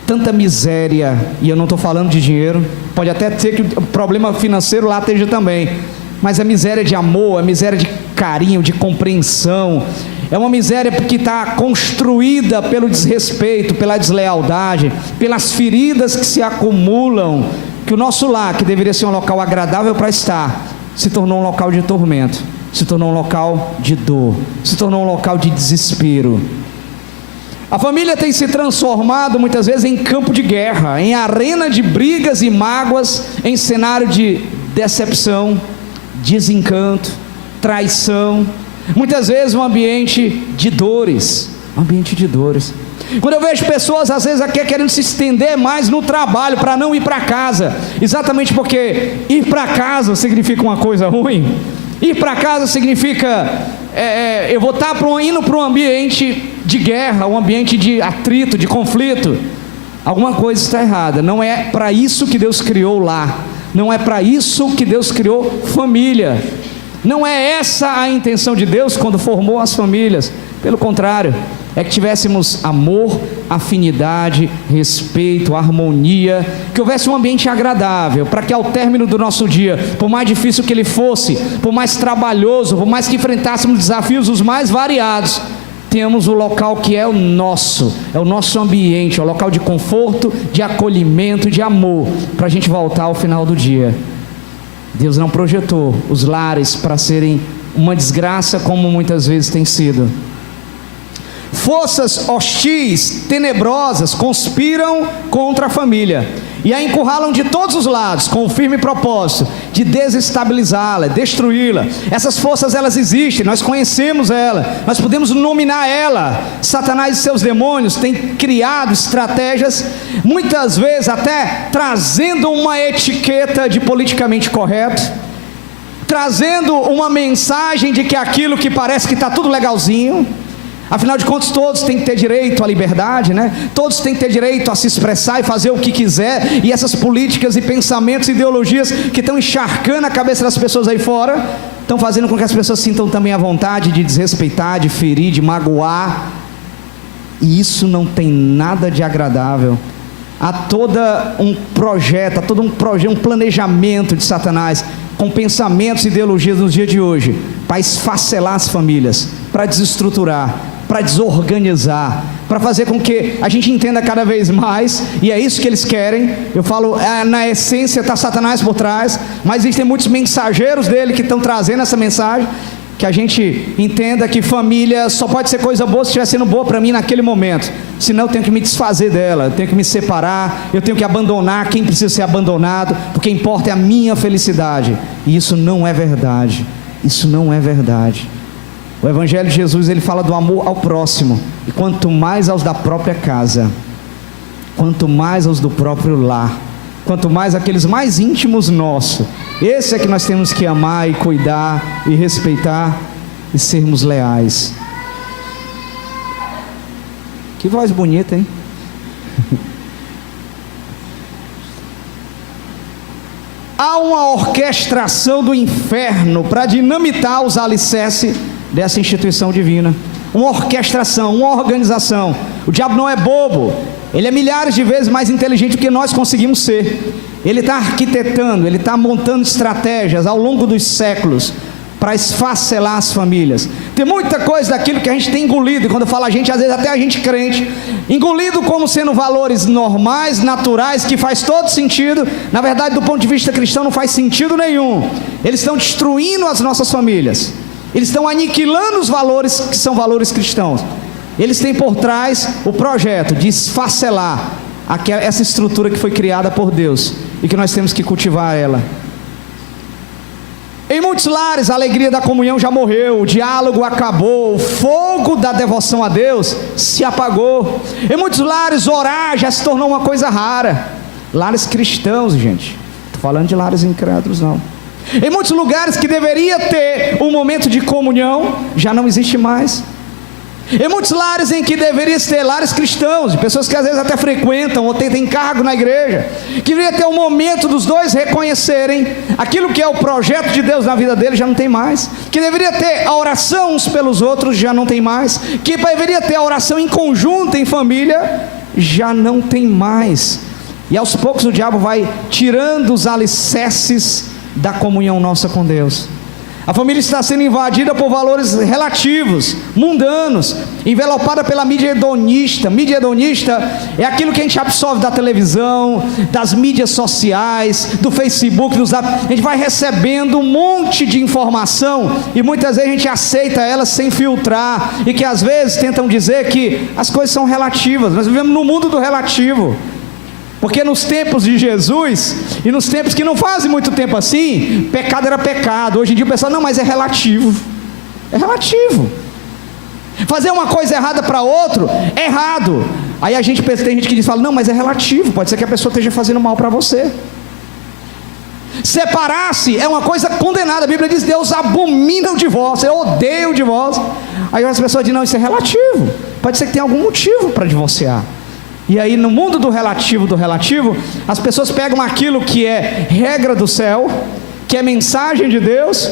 tanta miséria. E eu não estou falando de dinheiro, pode até ser que o problema financeiro lá esteja também, mas a miséria de amor, a miséria de carinho, de compreensão, é uma miséria que está construída pelo desrespeito, pela deslealdade, pelas feridas que se acumulam, que o nosso lar, que deveria ser um local agradável para estar, se tornou um local de tormento, se tornou um local de dor, se tornou um local de desespero. A família tem se transformado muitas vezes em campo de guerra, em arena de brigas e mágoas, em cenário de decepção, desencanto, traição, muitas vezes um ambiente de dores, Quando eu vejo pessoas às vezes aqui querendo se estender mais no trabalho para não ir para casa, exatamente porque ir para casa significa uma coisa ruim, ir para casa significa eu vou estar indo para um ambiente de guerra, um ambiente de atrito, de conflito. Alguma coisa está errada. Não é para isso que Deus criou lá, não é para isso que Deus criou família, não é essa a intenção de Deus quando formou as famílias. Pelo contrário, é que tivéssemos amor, afinidade, respeito, harmonia, que houvesse um ambiente agradável, para que ao término do nosso dia, por mais difícil que ele fosse, por mais trabalhoso, por mais que enfrentássemos desafios os mais variados, tenhamos o local que é o nosso ambiente, é o local de conforto, de acolhimento, de amor, para a gente voltar ao final do dia. Deus não projetou os lares para serem uma desgraça como muitas vezes tem sido. Forças hostis, tenebrosas, conspiram contra a família e a encurralam de todos os lados, com o firme propósito de desestabilizá-la, destruí-la. Essas forças, elas existem, nós conhecemos ela, nós podemos nominar ela. Satanás e seus demônios têm criado estratégias, muitas vezes até trazendo uma etiqueta de politicamente correto, trazendo uma mensagem de que aquilo que parece que está tudo legalzinho. Afinal de contas, todos têm que ter direito à liberdade, né? Todos têm que ter direito a se expressar e fazer o que quiser. E essas políticas e pensamentos e ideologias que estão encharcando a cabeça das pessoas aí fora, estão fazendo com que as pessoas sintam também a vontade de desrespeitar, de ferir, de magoar. E isso não tem nada de agradável. Há todo um projeto, um planejamento de Satanás, com pensamentos e ideologias nos dias de hoje, para esfacelar as famílias, para desestruturar, para desorganizar, para fazer com que a gente entenda cada vez mais, e é isso que eles querem. Eu falo, na essência está Satanás por trás, mas existem muitos mensageiros dele que estão trazendo essa mensagem, que a gente entenda que família só pode ser coisa boa se estiver sendo boa para mim naquele momento, senão eu tenho que me desfazer dela, eu tenho que me separar, eu tenho que abandonar quem precisa ser abandonado, porque importa é a minha felicidade. E isso não é verdade, isso não é verdade. O Evangelho de Jesus, ele fala do amor ao próximo, e quanto mais aos da própria casa, quanto mais aos do próprio lar, quanto mais aqueles mais íntimos nossos. Esse é que nós temos que amar e cuidar e respeitar e sermos leais. Que voz bonita, hein? Há uma orquestração do inferno para dinamitar os alicerces dessa instituição divina. Uma orquestração, uma organização. O diabo não é bobo, ele é milhares de vezes mais inteligente do que nós conseguimos ser. Ele está arquitetando, ele está montando estratégias ao longo dos séculos para esfacelar as famílias. Tem muita coisa daquilo que a gente tem engolido, e quando eu falo a gente, às vezes até a gente crente, engolido como sendo valores normais, naturais, que faz todo sentido. Na verdade, do ponto de vista cristão, não faz sentido nenhum. Eles estão destruindo as nossas famílias, eles estão aniquilando os valores que são valores cristãos. Eles têm por trás o projeto de esfacelar essa estrutura que foi criada por Deus, e que nós temos que cultivar ela. Em muitos lares a alegria da comunhão já morreu, o diálogo acabou, o fogo da devoção a Deus se apagou. Em muitos lares orar já se tornou uma coisa rara. Lares cristãos, gente, estou falando de lares incrédulos não. Em muitos lugares que deveria ter um momento de comunhão, já não existe mais. Em muitos lares em que deveria ter lares cristãos, de pessoas que às vezes até frequentam ou têm cargo na igreja, que deveria ter um momento dos dois reconhecerem aquilo que é o projeto de Deus na vida deles, já não tem mais. Que deveria ter a oração uns pelos outros, já não tem mais. Que deveria ter a oração em conjunto, em família, já não tem mais. E aos poucos o diabo vai tirando os alicerces da comunhão nossa com Deus. A família está sendo invadida por valores relativos, mundanos, envelopada pela mídia hedonista. Mídia hedonista é aquilo que a gente absorve da televisão, das mídias sociais, do Facebook, do Zap. A gente vai recebendo um monte de informação e muitas vezes a gente aceita elas sem filtrar, e que às vezes tentam dizer que as coisas são relativas. Nós vivemos no mundo do relativo. Porque nos tempos de Jesus, e nos tempos que não fazem muito tempo assim, pecado era pecado. Hoje em dia o pessoal, não, mas é relativo. É relativo. Fazer uma coisa errada para outro, é errado. Aí a gente pensa, tem gente que diz, fala, não, mas é relativo. Pode ser que a pessoa esteja fazendo mal para você. Separar-se é uma coisa condenada. A Bíblia diz, Deus abomina o divórcio, eu odeio o divórcio. Aí as pessoas dizem, não, isso é relativo. Pode ser que tenha algum motivo para divorciar. E aí no mundo do relativo, as pessoas pegam aquilo que é regra do céu, que é mensagem de Deus,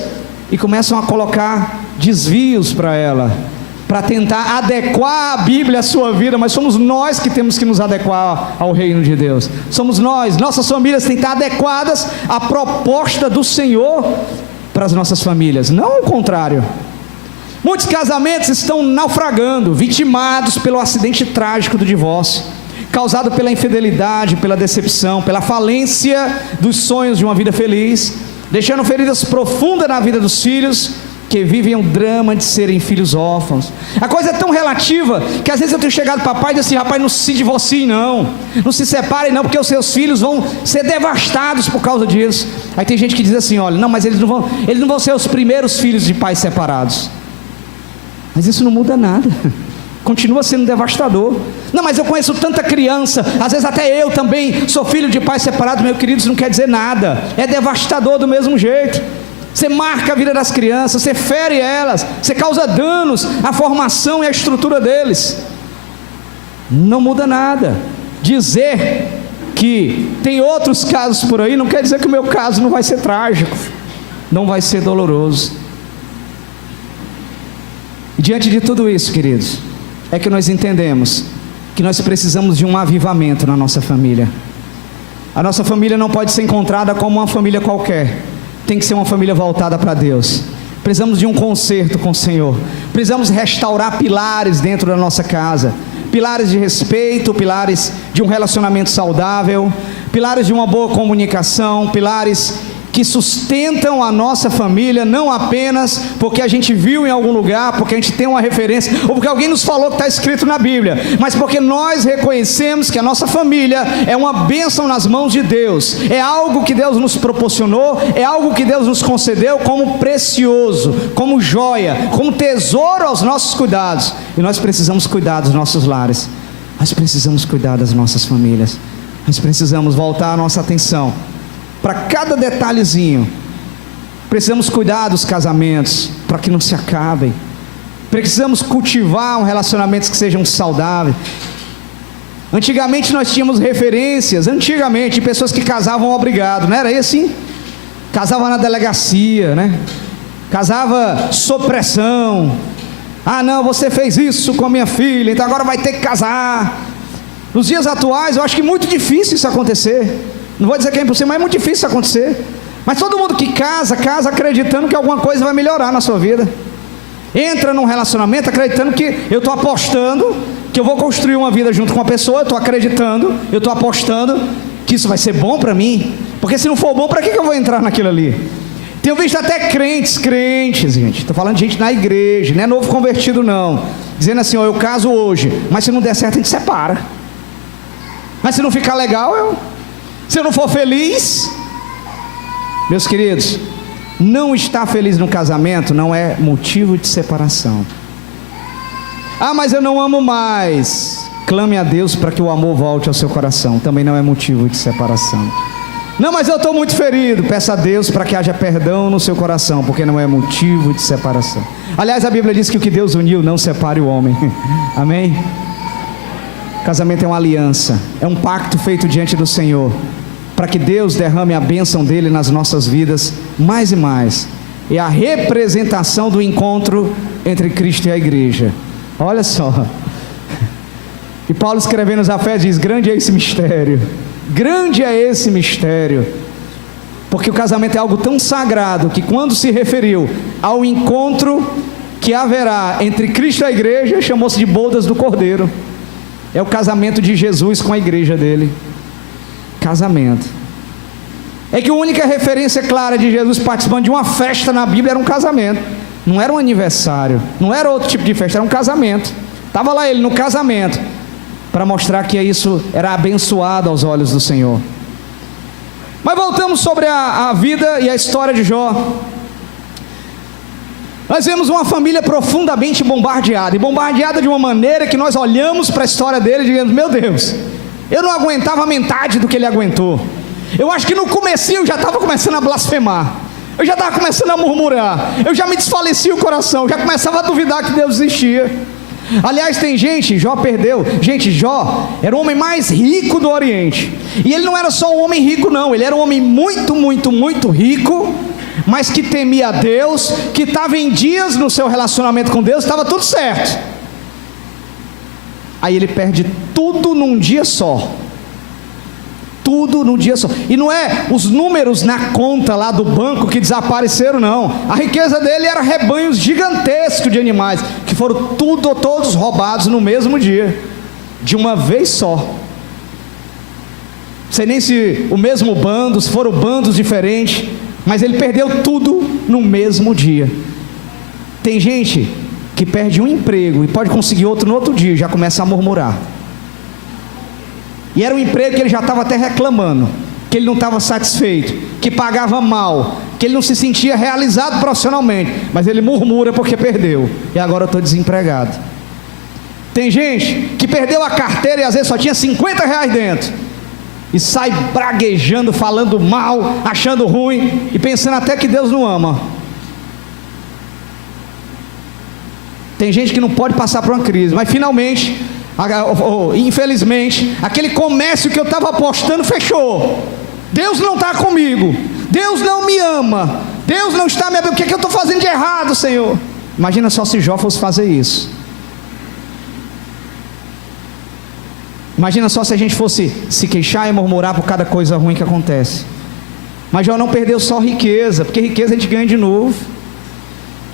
e começam a colocar desvios para ela, para tentar adequar a Bíblia à sua vida. Mas somos nós que temos que nos adequar ao reino de Deus. Somos nós, nossas famílias têm que estar adequadas à proposta do Senhor para as nossas famílias, não o contrário. Muitos casamentos estão naufragando, vitimados pelo acidente trágico do divórcio, causado pela infidelidade, pela decepção, pela falência dos sonhos de uma vida feliz, deixando feridas profundas na vida dos filhos, que vivem um drama de serem filhos órfãos. A coisa é tão relativa, que às vezes eu tenho chegado para o pai e digo assim, rapaz, não se divorciem não se separem não, porque os seus filhos vão ser devastados por causa disso. Aí tem gente que diz assim, olha, não, mas eles não vão ser os primeiros filhos de pais separados. Mas isso não muda nada, continua sendo devastador. Não, mas eu conheço tanta criança, às vezes até eu também sou filho de pais separados. Meu querido, isso não quer dizer nada, é devastador do mesmo jeito. Você marca a vida das crianças, você fere elas, você causa danos à formação e à estrutura deles. Não muda nada. Dizer que tem outros casos por aí não quer dizer que o meu caso não vai ser trágico, não vai ser doloroso. E diante de tudo isso, queridos, é que nós entendemos que nós precisamos de um avivamento na nossa família. A nossa família não pode ser encontrada como uma família qualquer, tem que ser uma família voltada para Deus. Precisamos de um conserto com o Senhor, precisamos restaurar pilares dentro da nossa casa, pilares de respeito, pilares de um relacionamento saudável, pilares de uma boa comunicação, pilares que sustentam a nossa família, não apenas porque a gente viu em algum lugar, porque a gente tem uma referência, ou porque alguém nos falou que está escrito na Bíblia, mas porque nós reconhecemos que a nossa família é uma bênção nas mãos de Deus, é algo que Deus nos proporcionou, é algo que Deus nos concedeu como precioso, como joia, como tesouro aos nossos cuidados, e nós precisamos cuidar dos nossos lares, nós precisamos cuidar das nossas famílias. Nós precisamos voltar a nossa atenção para cada detalhezinho. Precisamos cuidar dos casamentos para que não se acabem. Precisamos cultivar relacionamentos que sejam saudáveis. Antigamente nós tínhamos referências, de pessoas que casavam obrigado, não era assim? Casava na delegacia, né? Casava sob pressão. Ah não, você fez isso com a minha filha, então agora vai ter que casar. Nos dias atuais eu acho que é muito difícil isso acontecer. Não vou dizer que é impossível, mas é muito difícil isso acontecer. Mas todo mundo que casa acreditando que alguma coisa vai melhorar na sua vida. Entra num relacionamento acreditando que eu estou apostando que eu vou construir uma vida junto com a pessoa. Eu estou acreditando, eu estou apostando que isso vai ser bom para mim. Porque se não for bom, para que eu vou entrar naquilo ali? Tenho visto até crentes, gente, estou falando de gente na igreja, não é novo convertido não, dizendo assim, ó, eu caso hoje, mas se não der certo a gente separa. Mas se não ficar legal, se eu não for feliz. Meus queridos, não estar feliz no casamento não é motivo de separação. Ah, mas eu não amo mais. Clame a Deus para que o amor volte ao seu coração, também não é motivo de separação. Não, mas eu estou muito ferido. Peça a Deus para que haja perdão no seu coração, porque não é motivo de separação. Aliás, a Bíblia diz que o que Deus uniu não separe o homem. Amém? Casamento é uma aliança, é um pacto feito diante do Senhor, para que Deus derrame a bênção dele nas nossas vidas mais e mais. É a representação do encontro entre Cristo e a igreja. Olha só. E Paulo escrevendo aos Efésios diz: grande é esse mistério. Grande é esse mistério, porque o casamento é algo tão sagrado que quando se referiu ao encontro que haverá entre Cristo e a igreja, chamou-se de bodas do Cordeiro. É o casamento de Jesus com a igreja dele. Casamento. É que a única referência clara de Jesus participando de uma festa na Bíblia era um casamento. Não era um aniversário, não era outro tipo de festa, era um casamento. Estava lá ele no casamento, para mostrar que isso era abençoado aos olhos do Senhor. Mas voltamos sobre a vida e a história de Jó. Nós vemos uma família profundamente bombardeada, e bombardeada de uma maneira que nós olhamos para a história dele e digamos: meu Deus, eu não aguentava metade do que ele aguentou. Eu acho que no comecinho eu já estava começando a blasfemar, eu já estava começando a murmurar, eu já me desfalecia o coração, já começava a duvidar que Deus existia. Aliás, tem gente, Jó perdeu. Gente, Jó era o homem mais rico do Oriente. E ele não era só um homem rico não, ele era um homem muito, muito, muito rico, mas que temia a Deus, que estava em dias no seu relacionamento com Deus, estava tudo certo. Aí ele perde tudo num dia só. Tudo num dia só. E não é os números na conta lá do banco que desapareceram, não. A riqueza dele era rebanhos gigantescos de animais, que foram todos roubados no mesmo dia, de uma vez só. Não sei nem se o mesmo bando, se foram bandos diferentes, mas ele perdeu tudo no mesmo dia. Tem gente que perde um emprego e pode conseguir outro no outro dia e já começa a murmurar. E era um emprego que ele já estava até reclamando, que ele não estava satisfeito, que pagava mal, que ele não se sentia realizado profissionalmente, mas ele murmura porque perdeu, e agora eu estou desempregado. Tem gente que perdeu a carteira e às vezes só tinha R$50 dentro, e sai braguejando, falando mal, achando ruim, e pensando até que Deus não ama. Tem gente que não pode passar por uma crise, mas finalmente, infelizmente, aquele comércio que eu estava apostando fechou. Deus não está comigo, Deus não me ama, Deus não está me amando. O que é que eu estou fazendo de errado, Senhor? Imagina só se Jó fosse fazer isso. Imagina só se a gente fosse se queixar e murmurar por cada coisa ruim que acontece. Mas Jó não perdeu só riqueza, porque riqueza a gente ganha de novo.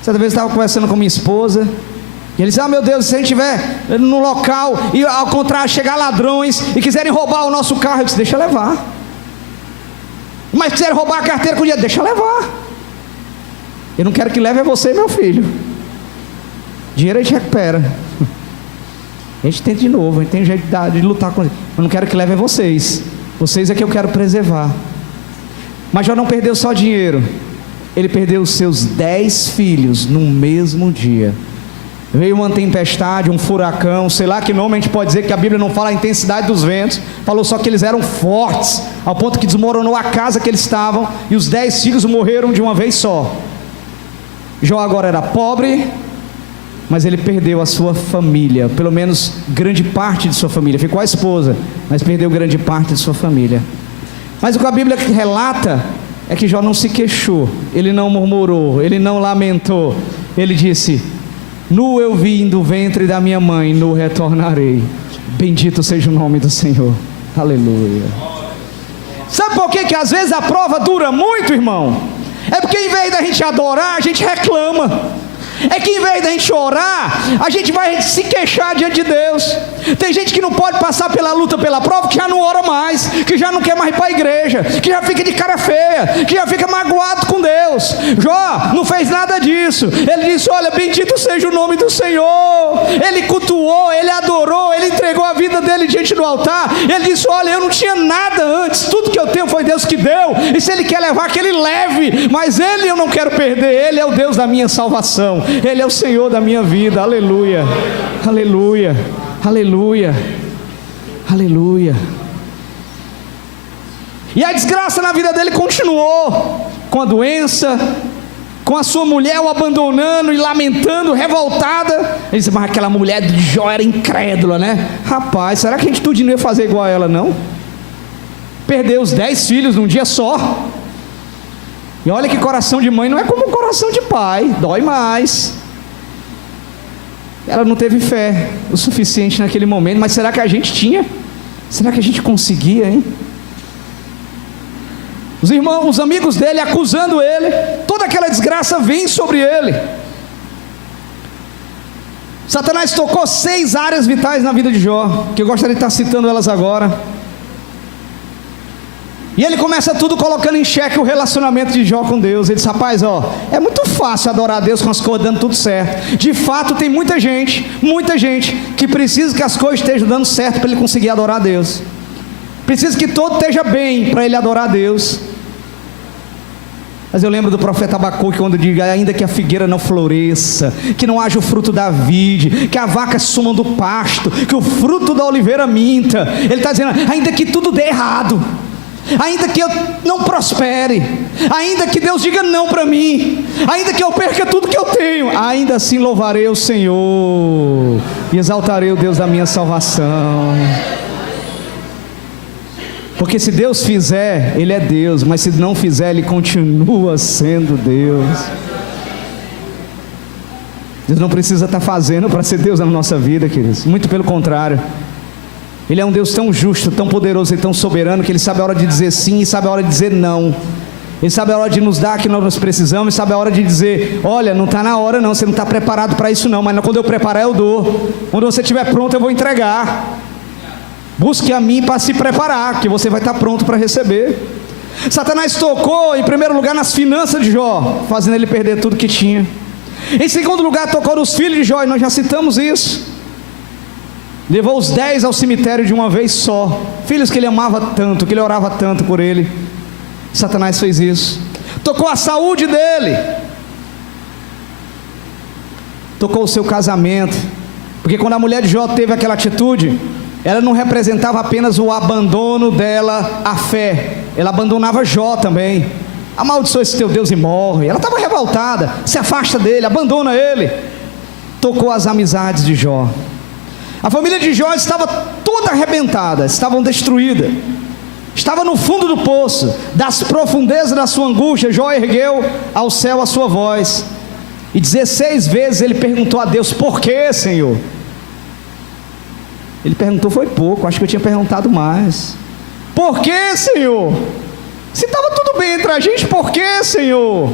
Certa vez eu estava conversando com minha esposa, e ele disse: ah, meu Deus, se a gente estiver no local e ao contrário chegar ladrões e quiserem roubar o nosso carro, eu disse: deixa levar. Mas quiserem roubar a carteira com dinheiro, deixa levar. Eu não quero que leve você e meu filho. Dinheiro a gente recupera, a gente tenta de novo, a gente tem jeito de lutar com ele. Eu não quero que leve vocês é que eu quero preservar. Mas Jó não perdeu só dinheiro, ele perdeu os seus 10 filhos no mesmo dia. Veio uma tempestade, um furacão, sei lá que nome a gente pode dizer, que a Bíblia não fala a intensidade dos ventos, falou só que eles eram fortes, ao ponto que desmoronou a casa que eles estavam, e os 10 filhos morreram de uma vez só. Jó agora era pobre, mas ele perdeu a sua família, pelo menos grande parte de sua família. Ficou a esposa, mas perdeu grande parte de sua família. Mas o que a Bíblia relata é que Jó não se queixou, ele não murmurou, ele não lamentou. Ele disse: nu eu vim do ventre da minha mãe, nu retornarei. Bendito seja o nome do Senhor. Aleluia. Sabe por que às vezes a prova dura muito, irmão? É porque em vez da gente adorar, a gente reclama. É que em vez da gente orar, a gente vai se queixar diante de Deus. Tem gente que não pode passar pela luta, pela prova, que já não ora mais, que já não quer mais ir para a igreja, que já fica de cara feia, que já fica magoado com Deus. Jó não fez nada disso. Ele disse: olha, bendito seja o nome do Senhor. Ele cultuou, ele adorou, ele entregou a vida dele diante do altar. Ele disse: olha, eu não tinha nada antes, tudo que eu tenho foi Deus que deu, e se ele quer levar, que ele leve, mas ele eu não quero perder. Ele é o Deus da minha salvação, ele é o Senhor da minha vida. Aleluia, aleluia, aleluia, aleluia. E a desgraça na vida dele continuou, com a doença, com a sua mulher o abandonando e lamentando, revoltada. Ele disse: mas aquela mulher de Jó era incrédula, né? Rapaz, será que a gente tudo não ia fazer igual a ela, não? Perdeu os 10 filhos num dia só. E olha que coração de mãe não é como um coração de pai, dói mais. Ela não teve fé o suficiente naquele momento, mas será que a gente tinha? Será que a gente conseguia, hein? Os irmãos, os amigos dele acusando ele, toda aquela desgraça vem sobre ele. Satanás tocou 6 áreas vitais na vida de Jó, que eu gostaria de estar citando elas agora. E ele começa tudo colocando em xeque o relacionamento de Jó com Deus. Ele diz: rapaz, é muito fácil adorar a Deus com as coisas dando tudo certo. De fato tem muita gente que precisa que as coisas estejam dando certo para ele conseguir adorar a Deus. Precisa que tudo esteja bem para ele adorar a Deus. Mas eu lembro do profeta Abacuque, quando diz: ainda que a figueira não floresça, que não haja o fruto da vide, que a vaca suma do pasto, que o fruto da oliveira minta. Ele está dizendo: ainda que tudo dê errado, ainda que eu não prospere, ainda que Deus diga não para mim, ainda que eu perca tudo que eu tenho, ainda assim louvarei o Senhor e exaltarei o Deus da minha salvação. Porque se Deus fizer, Ele é Deus, mas se não fizer, Ele continua sendo Deus. Deus não precisa estar fazendo para ser Deus na nossa vida, queridos, muito pelo contrário. Ele é um Deus tão justo, tão poderoso e tão soberano, que Ele sabe a hora de dizer sim e sabe a hora de dizer não. Ele sabe a hora de nos dar o que nós precisamos e sabe a hora de dizer: olha, não está na hora não, você não está preparado para isso não, mas quando eu preparar eu dou, quando você estiver pronto eu vou entregar. Busque a mim para se preparar, que você vai estar pronto para receber. Satanás tocou em primeiro lugar nas finanças de Jó, fazendo ele perder tudo que tinha. Em segundo lugar, tocou nos filhos de Jó, e nós já citamos isso. Levou os 10 ao cemitério de uma vez só, filhos que ele amava tanto, que ele orava tanto por ele. Satanás fez isso. Tocou a saúde dele, tocou o seu casamento, porque quando a mulher de Jó teve aquela atitude, ela não representava apenas o abandono dela à fé, ela abandonava Jó também. Amaldiçoa esse teu Deus e morre. Ela estava revoltada, se afasta dele, abandona ele. Tocou as amizades de Jó. A família de Jó estava toda arrebentada, estavam destruídas, estava no fundo do poço. Das profundezas da sua angústia, Jó ergueu ao céu a sua voz, e 16 vezes ele perguntou a Deus: por que, Senhor? Ele perguntou foi pouco, acho que eu tinha perguntado mais. Por que, Senhor? Se estava tudo bem entre a gente, por que, Senhor?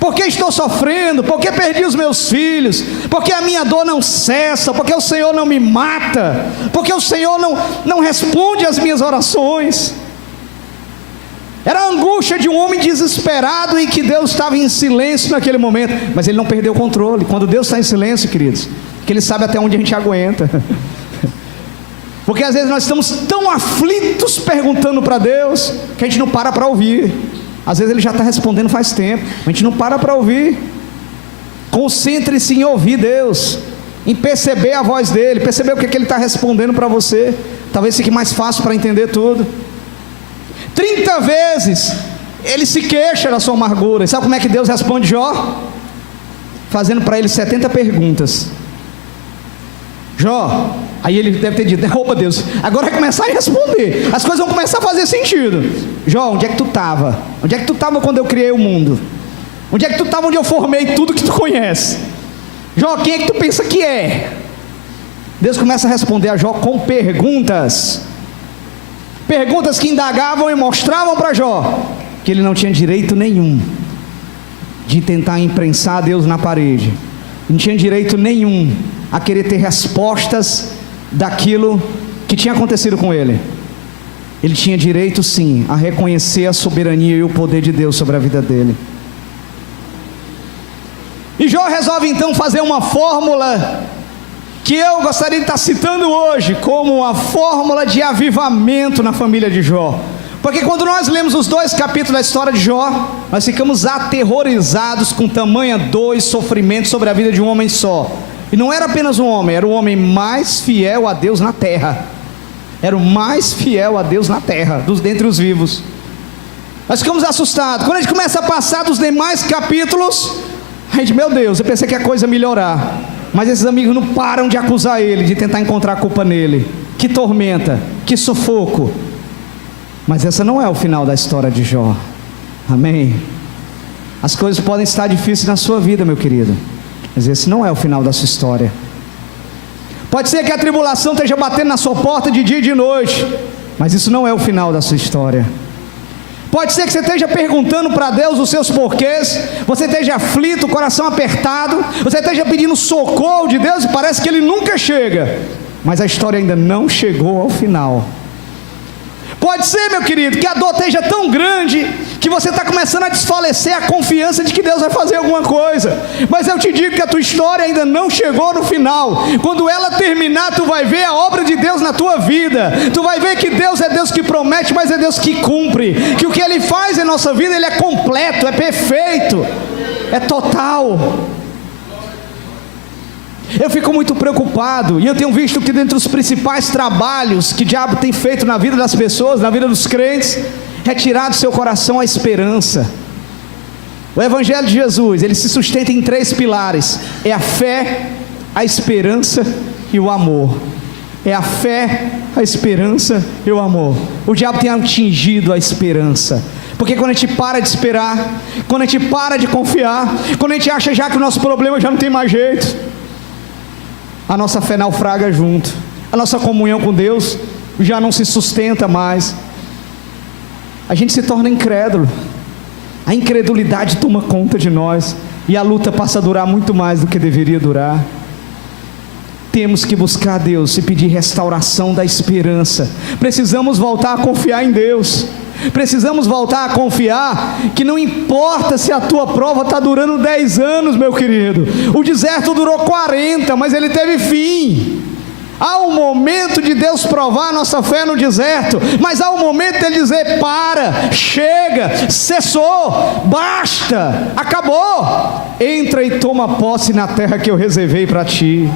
Por que estou sofrendo? Por que perdi os meus filhos? Por que a minha dor não cessa? Por que o Senhor não me mata? Por que o Senhor não responde às minhas orações? Era a angústia de um homem desesperado e que Deus estava em silêncio naquele momento, mas ele não perdeu o controle. Quando Deus está em silêncio, queridos, que Ele sabe até onde a gente aguenta. Porque às vezes nós estamos tão aflitos perguntando para Deus, que a gente não para ouvir. Às vezes Ele já está respondendo faz tempo, a gente não para ouvir. Concentre-se em ouvir Deus, em perceber a voz dele, perceber o que Ele está respondendo para você. Talvez fique mais fácil para entender tudo. 30 vezes ele se queixa da sua amargura. E sabe como é que Deus responde Jó? Fazendo para ele 70 perguntas. Jó, aí ele deve ter dito, opa Deus, agora vai começar a responder, as coisas vão começar a fazer sentido. Jó, onde é que tu estava? Onde é que tu estava quando eu criei o mundo? Onde é que tu estava onde eu formei tudo que tu conhece? Jó, quem é que tu pensa que é? Deus começa a responder a Jó com perguntas. Perguntas que indagavam e mostravam para Jó que ele não tinha direito nenhum de tentar imprensar Deus na parede. Não tinha direito nenhum a querer ter respostas daquilo que tinha acontecido com ele. Ele tinha direito sim a reconhecer a soberania e o poder de Deus sobre a vida dele. E Jó resolve então fazer uma fórmula que eu gostaria de estar citando hoje como a fórmula de avivamento na família de Jó. Porque quando nós lemos os 2 capítulos da história de Jó, nós ficamos aterrorizados com tamanha dor e sofrimento sobre a vida de um homem só. E não era apenas um homem, era o homem mais fiel a Deus na terra. Era o mais fiel a Deus na terra, dentre os vivos. Nós ficamos assustados. Quando a gente começa a passar dos demais capítulos, a gente, meu Deus, eu pensei que a coisa ia melhorar. Mas esses amigos não param de acusar ele, de tentar encontrar a culpa nele. Que tormenta, que sufoco. Mas essa não é o final da história de Jó. Amém? As coisas podem estar difíceis na sua vida, meu querido, mas esse não é o final da sua história. Pode ser que a tribulação esteja batendo na sua porta de dia e de noite, mas isso não é o final da sua história. Pode ser que você esteja perguntando para Deus os seus porquês, você esteja aflito, coração apertado, você esteja pedindo socorro de Deus e parece que Ele nunca chega, mas a história ainda não chegou ao final. Pode ser, meu querido, que a dor esteja tão grande que você está começando a desfalecer a confiança de que Deus vai fazer alguma coisa. Mas eu te digo que a tua história ainda não chegou no final. Quando ela terminar, tu vai ver a obra de Deus na tua vida. Tu vai ver que Deus é Deus que promete, mas é Deus que cumpre. Que o que Ele faz em nossa vida, Ele é completo, é perfeito, é total. Eu fico muito preocupado, e eu tenho visto que dentre os principais trabalhos que o diabo tem feito na vida das pessoas, na vida dos crentes, é tirar do seu coração a esperança. O Evangelho de Jesus, ele se sustenta em 3 pilares: é a fé, a esperança e o amor. É a fé, a esperança e o amor. O diabo tem atingido a esperança, porque quando a gente para de esperar, quando a gente para de confiar, quando a gente acha já que o nosso problema já não tem mais jeito, a nossa fé naufraga junto, a nossa comunhão com Deus já não se sustenta mais, a gente se torna incrédulo, a incredulidade toma conta de nós, e a luta passa a durar muito mais do que deveria durar. Temos que buscar a Deus e pedir restauração da esperança. Precisamos voltar a confiar em Deus. Precisamos voltar a confiar que não importa se a tua prova está durando 10 anos, meu querido. O deserto durou 40, mas ele teve fim. Há um momento de Deus provar a nossa fé no deserto, mas há um momento de Ele dizer: para, chega, cessou, basta, acabou. Entra e toma posse na terra que eu reservei para ti.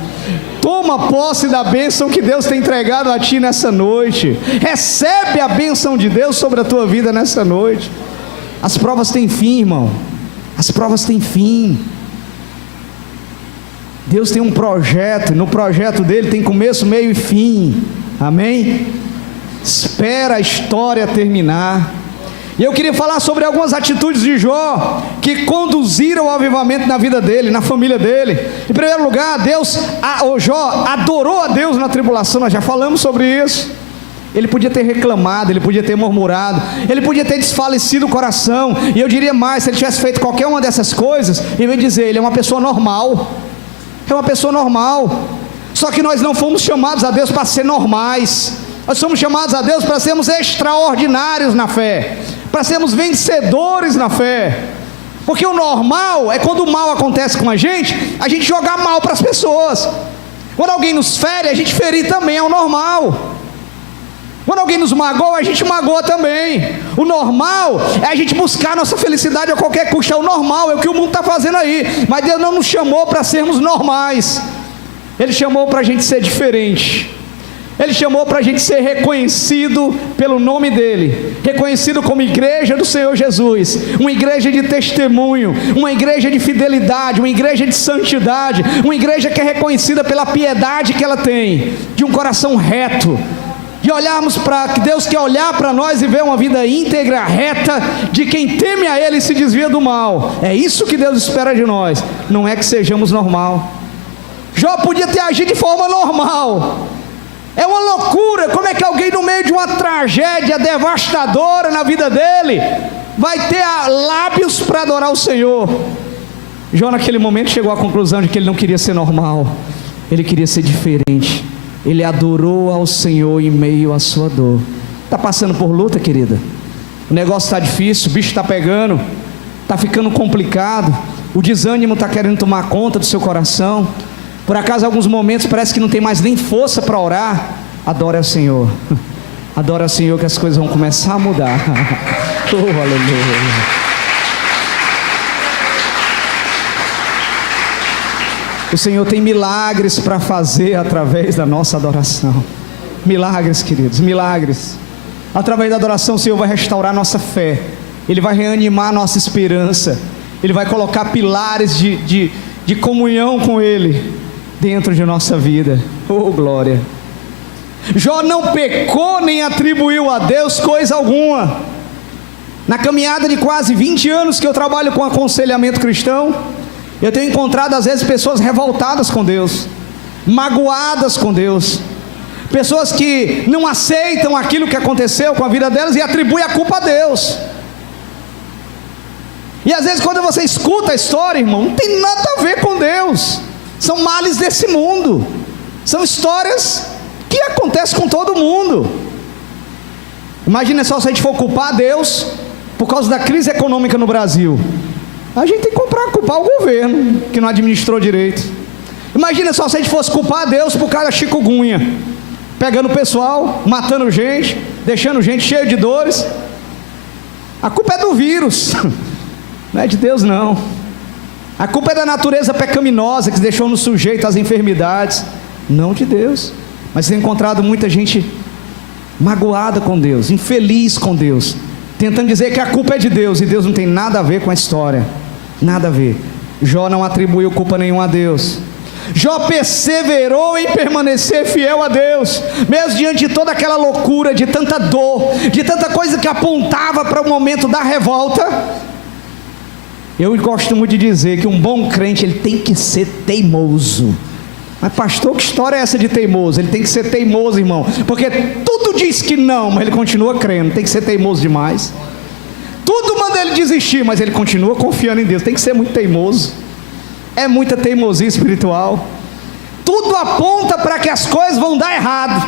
Toma posse da bênção que Deus tem entregado a ti nessa noite. Recebe a bênção de Deus sobre a tua vida nessa noite. As provas têm fim, irmão. As provas têm fim. Deus tem um projeto, no projeto dele tem começo, meio e fim. Amém? Espera a história terminar. E eu queria falar sobre algumas atitudes de Jó que conduziram ao avivamento na vida dele, na família dele. Em primeiro lugar, Jó adorou a Deus na tribulação. Nós já falamos sobre isso. Ele podia ter reclamado, ele podia ter murmurado, ele podia ter desfalecido o coração. E eu diria mais, se ele tivesse feito qualquer uma dessas coisas, ele ia dizer: ele é uma pessoa normal. É uma pessoa normal. Só que nós não fomos chamados a Deus para ser normais. Nós somos chamados a Deus para sermos extraordinários na fé, para sermos vencedores na fé. Porque o normal é quando o mal acontece com a gente jogar mal para as pessoas. Quando alguém nos fere, a gente ferir também, é o normal. Quando alguém nos magoa, a gente magoa também. O normal é a gente buscar nossa felicidade a qualquer custo. É o normal, é o que o mundo está fazendo aí. Mas Deus não nos chamou para sermos normais. Ele chamou para a gente ser diferente. Ele chamou para a gente ser reconhecido pelo nome dEle, reconhecido como igreja do Senhor Jesus, uma igreja de testemunho, uma igreja de fidelidade, uma igreja de santidade, uma igreja que é reconhecida pela piedade que ela tem, de um coração reto, de olharmos para, que Deus quer olhar para nós e ver uma vida íntegra, reta, de quem teme a Ele e se desvia do mal. É isso que Deus espera de nós, não é que sejamos normal. Jó podia ter agido de forma normal. É uma loucura, como é que alguém no meio de uma tragédia devastadora na vida dele, vai ter lábios para adorar o Senhor? Jó naquele momento chegou à conclusão de que ele não queria ser normal, ele queria ser diferente. Ele adorou ao Senhor em meio à sua dor. Está passando por luta, querida? O negócio está difícil, o bicho está pegando, está ficando complicado, o desânimo está querendo tomar conta do seu coração. Por acaso, em alguns momentos parece que não tem mais nem força para orar. Adore ao Senhor. Adore ao Senhor, que as coisas vão começar a mudar. Oh, aleluia. O Senhor tem milagres para fazer através da nossa adoração. Milagres, queridos, milagres. Através da adoração o Senhor vai restaurar nossa fé. Ele vai reanimar nossa esperança. Ele vai colocar pilares de comunhão com Ele dentro de nossa vida. Oh, glória. Jó não pecou nem atribuiu a Deus coisa alguma. Na caminhada de quase 20 anos que eu trabalho com aconselhamento cristão, eu tenho encontrado às vezes pessoas revoltadas com Deus, magoadas com Deus, pessoas que não aceitam aquilo que aconteceu com a vida delas e atribuem a culpa a Deus. E às vezes quando você escuta a história, irmão, não tem nada a ver com Deus. São males desse mundo, são histórias que acontecem com todo mundo. Imagina só se a gente for culpar Deus por causa da crise econômica no Brasil. A gente tem que culpar o governo que não administrou direito. Imagina só se a gente fosse culpar Deus por causa da chikungunya, pegando o pessoal, matando gente, deixando gente cheia de dores. A culpa é do vírus, não é de Deus não. A culpa é da natureza pecaminosa que deixou nos sujeito às enfermidades, não de Deus. Mas tem encontrado muita gente magoada com Deus, infeliz com Deus, tentando dizer que a culpa é de Deus, e Deus não tem nada a ver com a história, nada a ver. Jó não atribuiu culpa nenhuma a Deus. Jó perseverou em permanecer fiel a Deus, mesmo diante de toda aquela loucura, de tanta dor, de tanta coisa que apontava para o momento da revolta. Eu gosto muito de dizer que um bom crente, ele tem que ser teimoso. Mas pastor, que história é essa de teimoso? Ele tem que ser teimoso, irmão, porque tudo diz que não, mas ele continua crendo. Tem que ser teimoso demais. Tudo manda ele desistir, mas ele continua confiando em Deus. Tem que ser muito teimoso. É muita teimosia espiritual. Tudo aponta para que as coisas vão dar errado,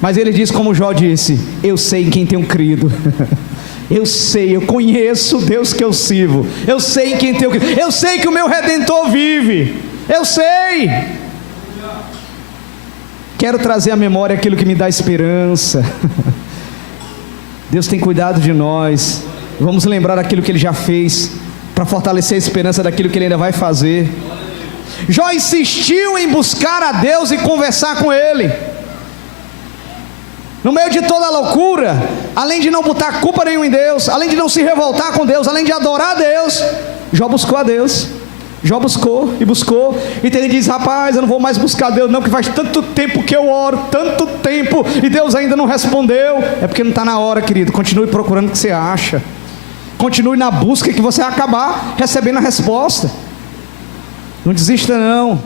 mas ele diz como Jó disse: eu sei em quem tenho crido. Eu sei, eu conheço o Deus que eu sirvo. Eu sei em quem tenho crido. Eu sei que o meu Redentor vive. Eu sei. Quero trazer à memória aquilo que me dá esperança. Deus tem cuidado de nós. Vamos lembrar daquilo que Ele já fez, para fortalecer a esperança daquilo que Ele ainda vai fazer. Jó insistiu em buscar a Deus e conversar com Ele. No meio de toda a loucura, além de não botar culpa nenhuma em Deus, além de não se revoltar com Deus, além de adorar a Deus, Jó buscou a Deus. Jó buscou, e ele diz: rapaz, eu não vou mais buscar Deus não, que faz tanto tempo que eu oro, tanto tempo, e Deus ainda não respondeu. É porque não está na hora, querido. Continue procurando o que você acha, continue na busca, que você vai acabar recebendo a resposta. Não desista não,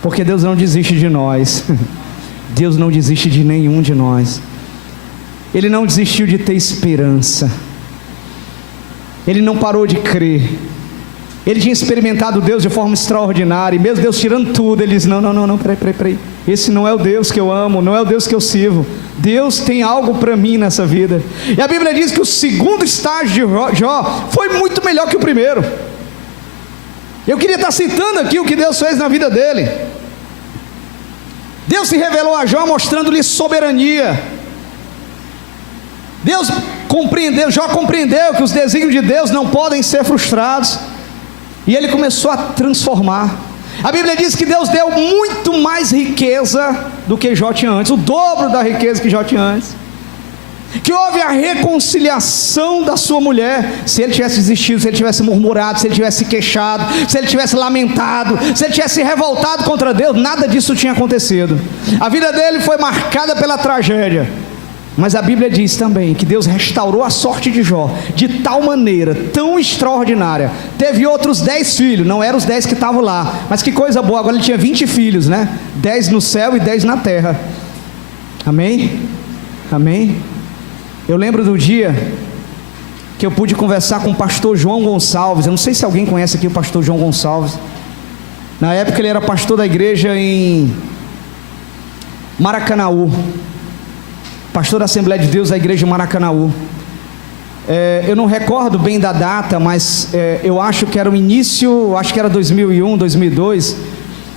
porque Deus não desiste de nós. Deus não desiste de nenhum de nós. Ele não desistiu de ter esperança. Ele não parou de crer. Ele tinha experimentado Deus de forma extraordinária, e mesmo Deus tirando tudo, ele diz: não, peraí, esse não é o Deus que eu amo, não é o Deus que eu sirvo. Deus tem algo para mim nessa vida. E a Bíblia diz que o segundo estágio de Jó foi muito melhor que o primeiro. Eu queria estar citando aqui o que Deus fez na vida dele. Deus se revelou a Jó mostrando-lhe soberania. Jó compreendeu que os desígnios de Deus não podem ser frustrados, e ele começou a transformar. A Bíblia diz que Deus deu muito mais riqueza do que Jó tinha antes, o dobro da riqueza que Jó tinha antes, que houve a reconciliação da sua mulher. Se ele tivesse desistido, se ele tivesse murmurado, se ele tivesse queixado, se ele tivesse lamentado, se ele tivesse revoltado contra Deus, nada disso tinha acontecido. A vida dele foi marcada pela tragédia, mas a Bíblia diz também que Deus restaurou a sorte de Jó de tal maneira, tão extraordinária. Teve outros 10 filhos, não eram os 10 que estavam lá, mas que coisa boa, agora ele tinha 20 filhos, né? 10 no céu e 10 na terra. Amém? Amém? Eu lembro do dia que eu pude conversar com o pastor João Gonçalves. Eu não sei se alguém conhece aqui o pastor João Gonçalves. Na época ele era pastor da igreja em Maracanaú, pastor da Assembleia de Deus da igreja de Maracanaú. Eu não recordo bem da data, mas eu acho que era o início, acho que era 2001, 2002.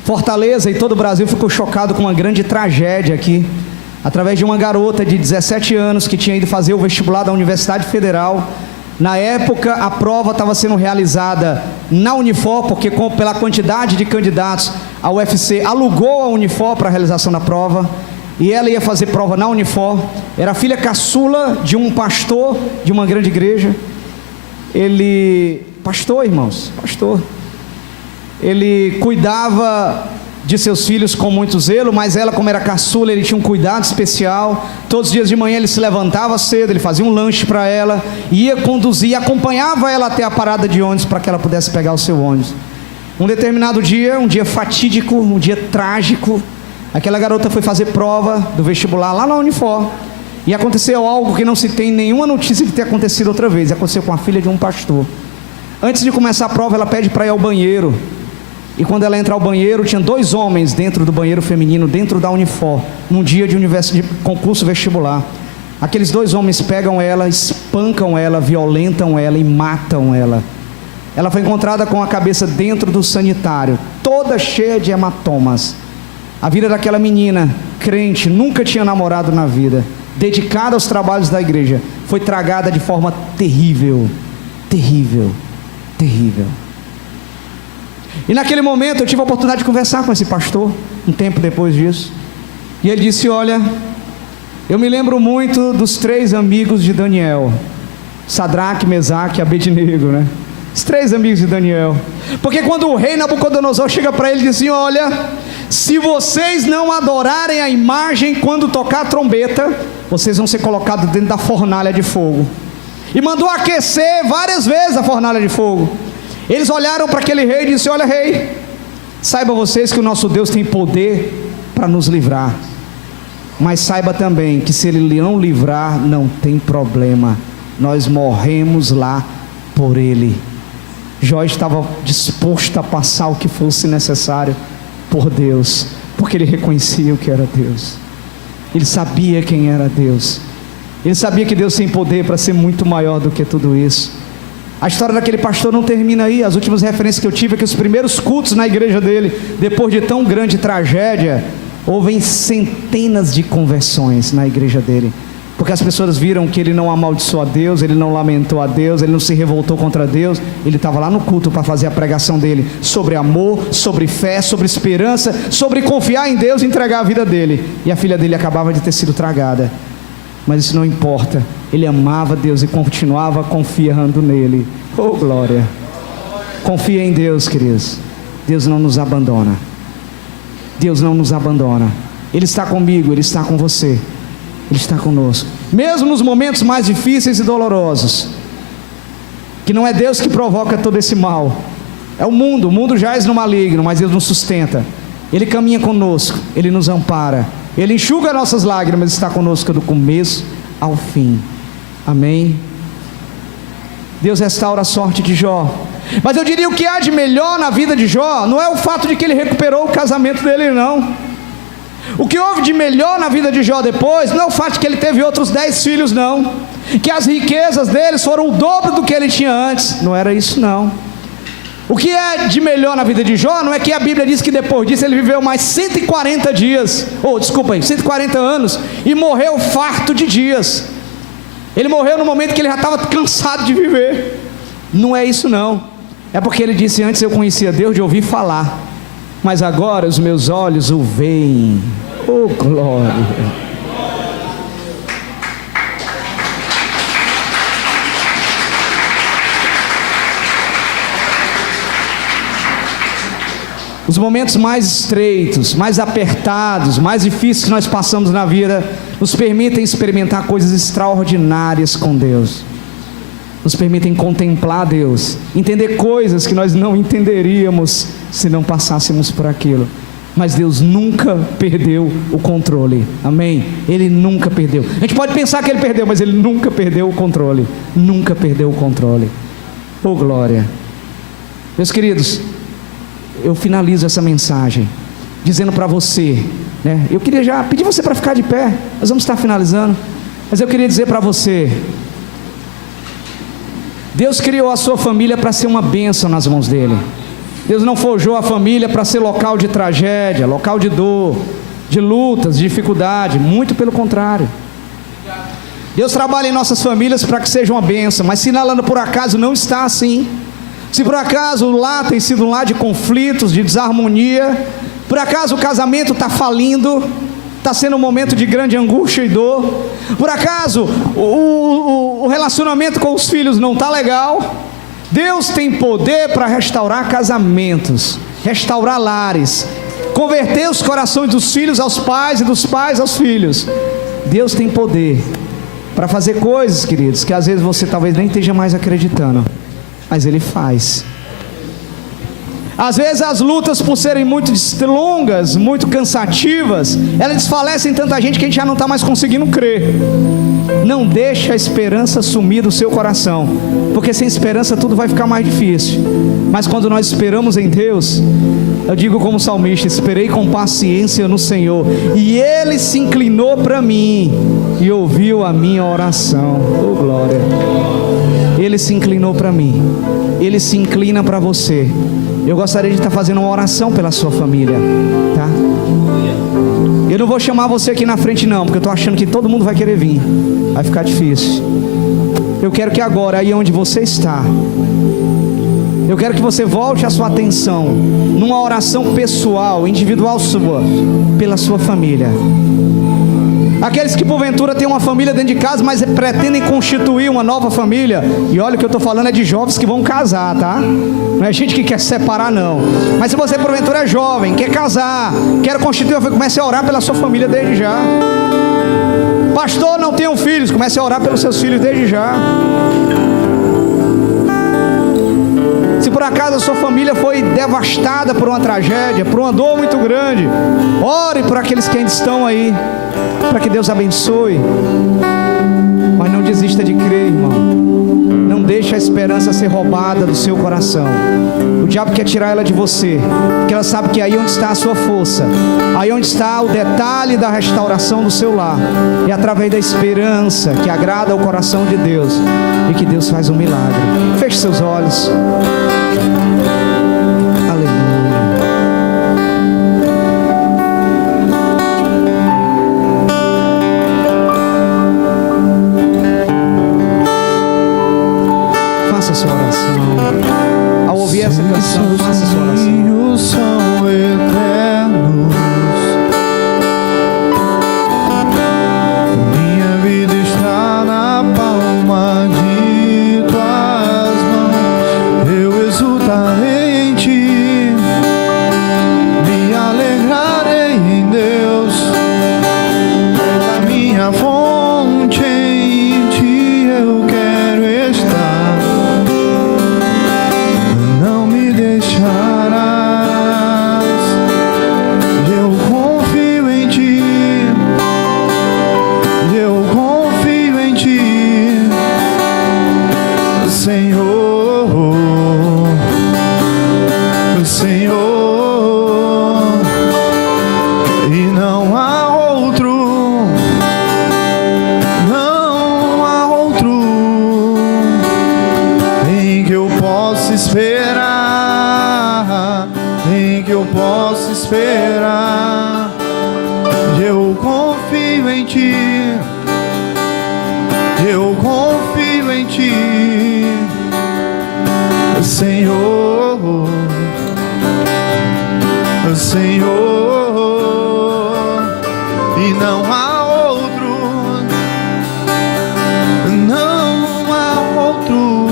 Fortaleza e todo o Brasil ficou chocado com uma grande tragédia aqui, através de uma garota de 17 anos que tinha ido fazer o vestibular da Universidade Federal. Na época a prova estava sendo realizada na Unifor, porque pela quantidade de candidatos a UFC alugou a Unifor para a realização da prova, e ela ia fazer prova na Unifor. Era filha caçula de um pastor de uma grande igreja. Pastor, ele cuidava de seus filhos com muito zelo, mas ela, como era caçula, ele tinha um cuidado especial. Todos os dias de manhã ele se levantava cedo, ele fazia um lanche para ela, ia conduzir, acompanhava ela até a parada de ônibus para que ela pudesse pegar o seu ônibus. Um determinado dia, um dia fatídico, um dia trágico, aquela garota foi fazer prova do vestibular lá na Unifor, e aconteceu algo que não se tem nenhuma notícia de ter acontecido outra vez. Aconteceu com a filha de um pastor. Antes de começar a prova, ela pede para ir ao banheiro, e quando ela entra ao banheiro, tinha 2 homens dentro do banheiro feminino, dentro da Unifor, num dia de concurso vestibular. Aqueles 2 homens pegam ela, espancam ela, violentam ela e matam ela. Ela foi encontrada com a cabeça dentro do sanitário, toda cheia de hematomas. A vida daquela menina, crente, nunca tinha namorado na vida, dedicada aos trabalhos da igreja, foi tragada de forma terrível, terrível, terrível. E naquele momento eu tive a oportunidade de conversar com esse pastor, um tempo depois disso, e ele disse: olha, eu me lembro muito dos 3 amigos de Daniel, Sadraque, Mesaque e Abednego, né? Os 3 amigos de Daniel, porque quando o rei Nabucodonosor chega para ele e diz assim: olha, se vocês não adorarem a imagem quando tocar a trombeta, vocês vão ser colocados dentro da fornalha de fogo. E mandou aquecer várias vezes a fornalha de fogo. Eles olharam para aquele rei e disseram: olha, rei, saiba vocês que o nosso Deus tem poder para nos livrar, mas saiba também que se Ele não livrar, não tem problema, nós morremos lá por Ele. Jó estava disposto a passar o que fosse necessário por Deus, porque ele reconhecia o que era Deus, ele sabia quem era Deus, ele sabia que Deus tem poder para ser muito maior do que tudo isso. A história daquele pastor não termina aí. As últimas referências que eu tive é que os primeiros cultos na igreja dele, depois de tão grande tragédia, houve centenas de conversões na igreja dele, porque as pessoas viram que ele não amaldiçoou a Deus, ele não lamentou a Deus, ele não se revoltou contra Deus. Ele estava lá no culto para fazer a pregação dele sobre amor, sobre fé, sobre esperança, sobre confiar em Deus e entregar a vida dele. E a filha dele acabava de ter sido tragada, mas isso não importa, ele amava Deus e continuava confiando nele. Oh glória! Confia em Deus, queridos. Deus não nos abandona, Deus não nos abandona. Ele está comigo, Ele está com você, Ele está conosco, mesmo nos momentos mais difíceis e dolorosos, que não é Deus que provoca todo esse mal, é o mundo jaz no maligno, mas Deus nos sustenta, Ele caminha conosco, Ele nos ampara, Ele enxuga nossas lágrimas, está conosco do começo ao fim. Amém? Deus restaura a sorte de Jó. Mas eu diria, o que há de melhor na vida de Jó não é o fato de que ele recuperou o casamento dele, não. O que houve de melhor na vida de Jó depois não é o fato de que ele teve outros 10 filhos, não, que as riquezas deles foram o dobro do que ele tinha antes. Não era isso, não. O que é de melhor na vida de Jó não é que a Bíblia diz que depois disso ele viveu mais 140 anos e morreu farto de dias. Ele morreu no momento que ele já estava cansado de viver. Não é isso não. É porque ele disse: antes eu conhecia Deus de ouvir falar, mas agora os meus olhos o veem. Oh glória! Os momentos mais estreitos, mais apertados, mais difíceis que nós passamos na vida nos permitem experimentar coisas extraordinárias com Deus, nos permitem contemplar Deus, entender coisas que nós não entenderíamos se não passássemos por aquilo. Mas Deus nunca perdeu o controle, amém? Ele nunca perdeu. A gente pode pensar que Ele perdeu, mas Ele nunca perdeu o controle, nunca perdeu o controle. Oh glória! Meus queridos, eu finalizo essa mensagem dizendo para você, né? Eu queria já pedir você para ficar de pé, nós vamos estar finalizando, mas eu queria dizer para você: Deus criou a sua família para ser uma bênção nas mãos dele. Deus não forjou a família para ser local de tragédia, local de dor, de lutas, de dificuldade, muito pelo contrário. Deus trabalha em nossas famílias para que seja uma bênção, mas se ela por acaso não está assim, se por acaso o lar tem sido um lar de conflitos, de desarmonia, por acaso o casamento está falindo, está sendo um momento de grande angústia e dor, por acaso o relacionamento com os filhos não está legal, Deus tem poder para restaurar casamentos, restaurar lares, converter os corações dos filhos aos pais e dos pais aos filhos. Deus tem poder para fazer coisas, queridos, que às vezes você talvez nem esteja mais acreditando, mas Ele faz. Às vezes as lutas, por serem muito longas, muito cansativas, elas desfalecem tanta gente que a gente já não está mais conseguindo crer. Não deixe a esperança sumir do seu coração, porque sem esperança tudo vai ficar mais difícil. Mas quando nós esperamos em Deus, eu digo como salmista: esperei com paciência no Senhor, e Ele se inclinou para mim e ouviu a minha oração. Oh glória! Ele se inclinou para mim, Ele se inclina para você. Eu gostaria de estar fazendo uma oração pela sua família, tá? Eu não vou chamar você aqui na frente não, porque eu estou achando que todo mundo vai querer vir, vai ficar difícil. Eu quero que agora, aí onde você está, eu quero que você volte a sua atenção numa oração pessoal, individual sua, pela sua família. Aqueles que porventura têm uma família dentro de casa, mas pretendem constituir uma nova família, e olha, o que eu estou falando é de jovens que vão casar, tá? Não é gente que quer se separar não. Mas se você porventura é jovem, quer casar, quer constituir uma família, comece a orar pela sua família desde já. Pastor, não tenho filhos, comece a orar pelos seus filhos desde já. Se por acaso a sua família foi devastada por uma tragédia, por uma dor muito grande, ore por aqueles que ainda estão aí, para que Deus abençoe. Mas não desista de crer, irmão. Não deixe a esperança ser roubada do seu coração. O diabo quer tirar ela de você, porque ela sabe que aí onde está a sua força, aí onde está o detalhe da restauração do seu lar, é através da esperança que agrada ao coração de Deus, e que Deus faz um milagre. Feche seus olhos. Faça sua oração. Ao ouvir essa canção, faça sua oração. São eternos. Minha vida está na palma de tuas mãos. Eu exultarei em ti, me alegrarei em Deus. És a minha fonte, em ti eu quero estar. Não me deixarás, eu confio em ti, eu confio em ti, Senhor, Senhor, e não há outro, não há outro em que eu possa esperar. posso esperar. Eu confio em ti, eu confio em ti, Senhor, Senhor, e não há outro, não há outro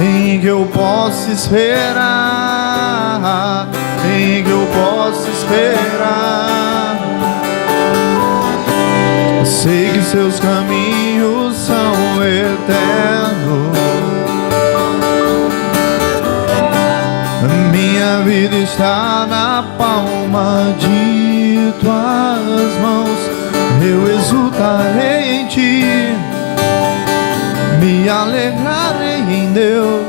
em que eu possa esperar, em que eu possa esperar. Sei que seus caminhos são eternos, minha vida está na palma de tuas mãos. Eu exultarei em ti, me alegrarei em Deus.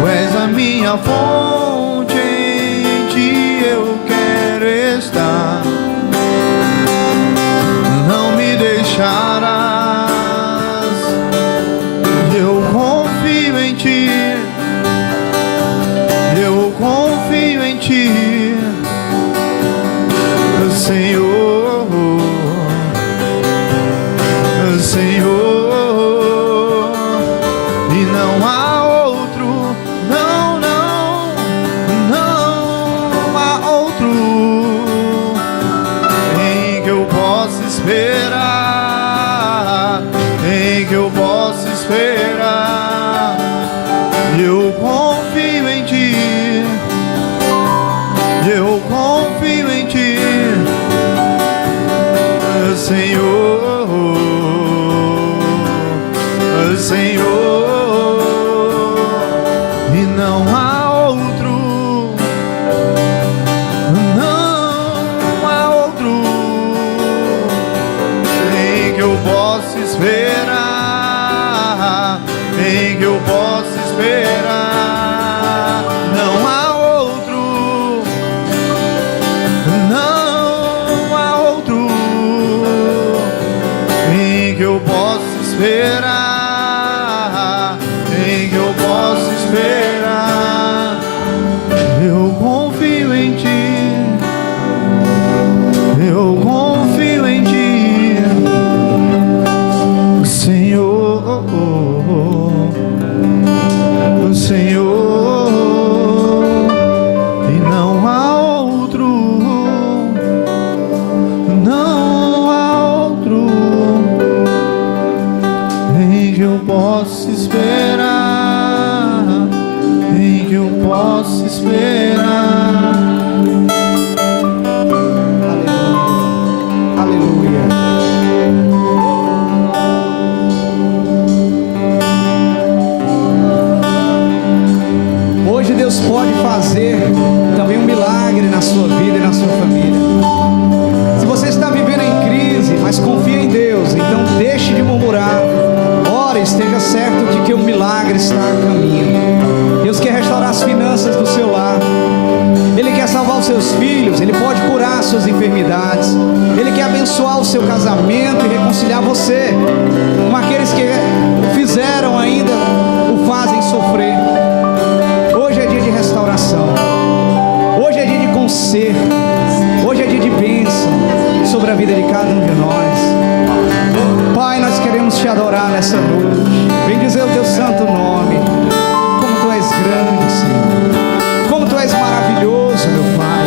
Tu és a minha fonte, em ti eu quero estar. Não me deixarás, eu confio em ti, eu confio em ti, Senhor, Senhor, e não há outro, não, não, não há outro em que eu possa esperar, em que eu possa esperar. Eu confio em ti, eu confio em ti, Senhor, Senhor, e não há outro, não há outro em que eu possa esperar, em que eu possa esperar. Não há outro, não há outro em que eu possa esperar, em que eu possa esperar. Eu confio em ti, eu confio em ti, Senhor, Senhor, e não há outro, não há outro em que eu possa esperar, em que eu possa esperar. Aleluia. Hoje Deus pode fazer também um milagre na sua vida e na sua família. Se você está vivendo em crise, mas confia em Deus, então deixe de murmurar. Ora, esteja certo de que o milagre está a caminho. Deus quer restaurar as finanças do seu lar. Ele quer salvar os seus filhos. Ele pode curar as suas enfermidades. Ele quer abençoar o seu casamento e reconciliar você com aqueles que fizeram ainda, o fazem sofrer. Hoje é dia de restauração. Hoje é dia de conserto. Hoje é dia de bênção sobre a vida de cada um de nós. Pai, nós queremos te adorar nessa noite. Vem dizer o teu santo nome. Como tu és grande, Senhor. Como tu és maravilhoso, meu Pai.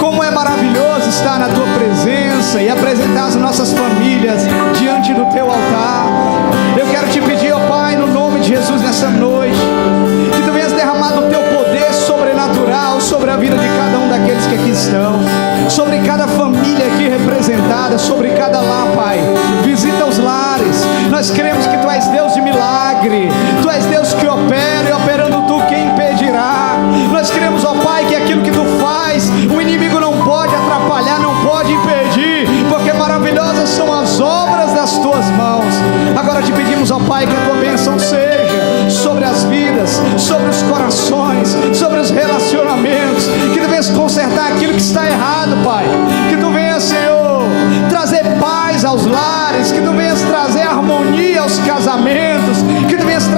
Como é maravilhoso estar na tua presença e apresentar as nossas famílias diante do teu altar. Eu quero te pedir, ó Pai, no nome de Jesus, nessa noite, que tu venhas derramar do teu poder sobrenatural sobre a vida de cada um daqueles que aqui estão, sobre cada família aqui representada, sobre cada lar, Pai. Visita os lares. Nós cremos que tu és Deus de milagre. Tu és Deus que opera, e operando tu, quem impedirá? Nós cremos, ó Pai, que aquilo que tu faz, o inimigo não pode atrapalhar, não pode impedir, porque maravilhosas são as obras das tuas mãos. Agora te pedimos, ó Pai, que a tua bênção seja sobre as vidas, sobre os corações, sobre os relacionamentos, que tu venhas consertar aquilo que está errado, Pai. Que tu venhas, Senhor, trazer paz aos lares, que tu venhas trazer harmonia aos casamentos, que tu venhas trazer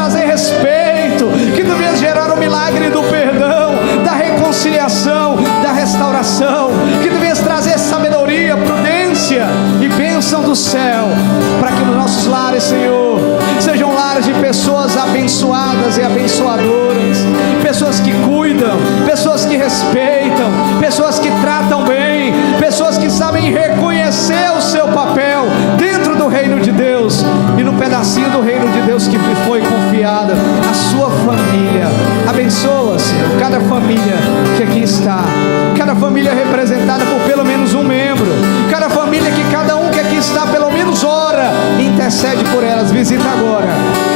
abençoadas e abençoadoras, pessoas que cuidam, pessoas que respeitam, pessoas que tratam bem, pessoas que sabem reconhecer o seu papel dentro do reino de Deus e no pedacinho do reino de Deus que foi confiada, a sua família. Abençoa, Senhor, cada família que aqui está, cada família representada por pelo menos um membro, cada família que cada um que aqui está pelo menos ora, intercede por elas. Visita agora,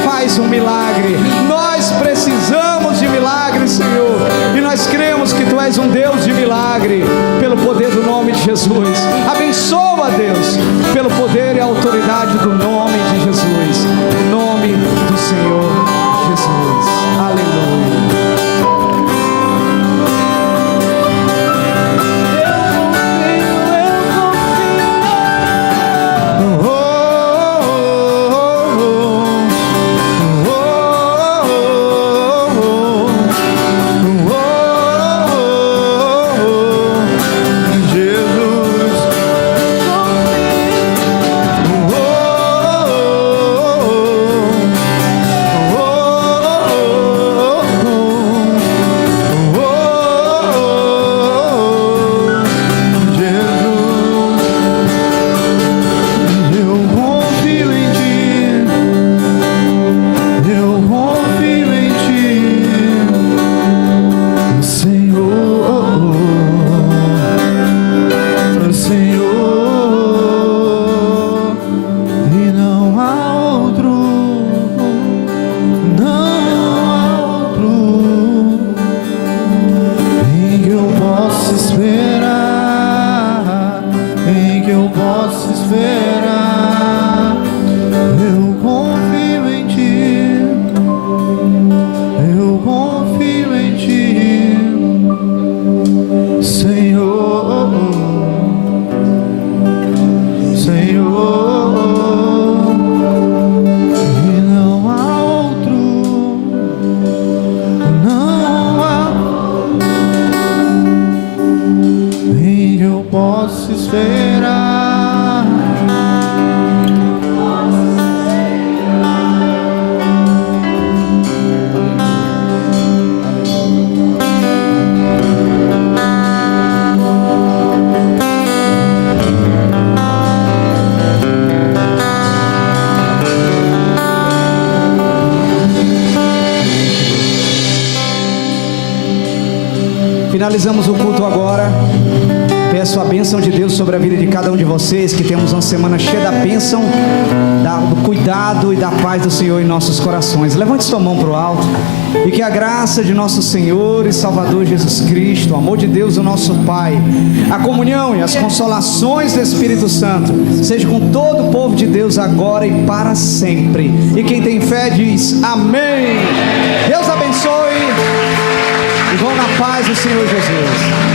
faz um milagre. Nós precisamos de milagre, Senhor, e nós cremos que Tu és um Deus de milagre, pelo poder do nome de Jesus. Abençoa, Deus, pelo poder e autoridade do nome de Jesus, em nome do Senhor Jesus. Aleluia. Finalizamos o culto agora. Peço a bênção de Deus sobre a vida de cada um de vocês, que temos uma semana cheia da bênção, do cuidado e da paz do Senhor em nossos corações. Levante sua mão para o alto e que a graça de nosso Senhor e Salvador Jesus Cristo, o amor de Deus, o nosso Pai, a comunhão e as consolações do Espírito Santo seja com todo o povo de Deus agora e para sempre. E quem tem fé diz amém. Deus abençoe e vão na paz do Senhor Jesus.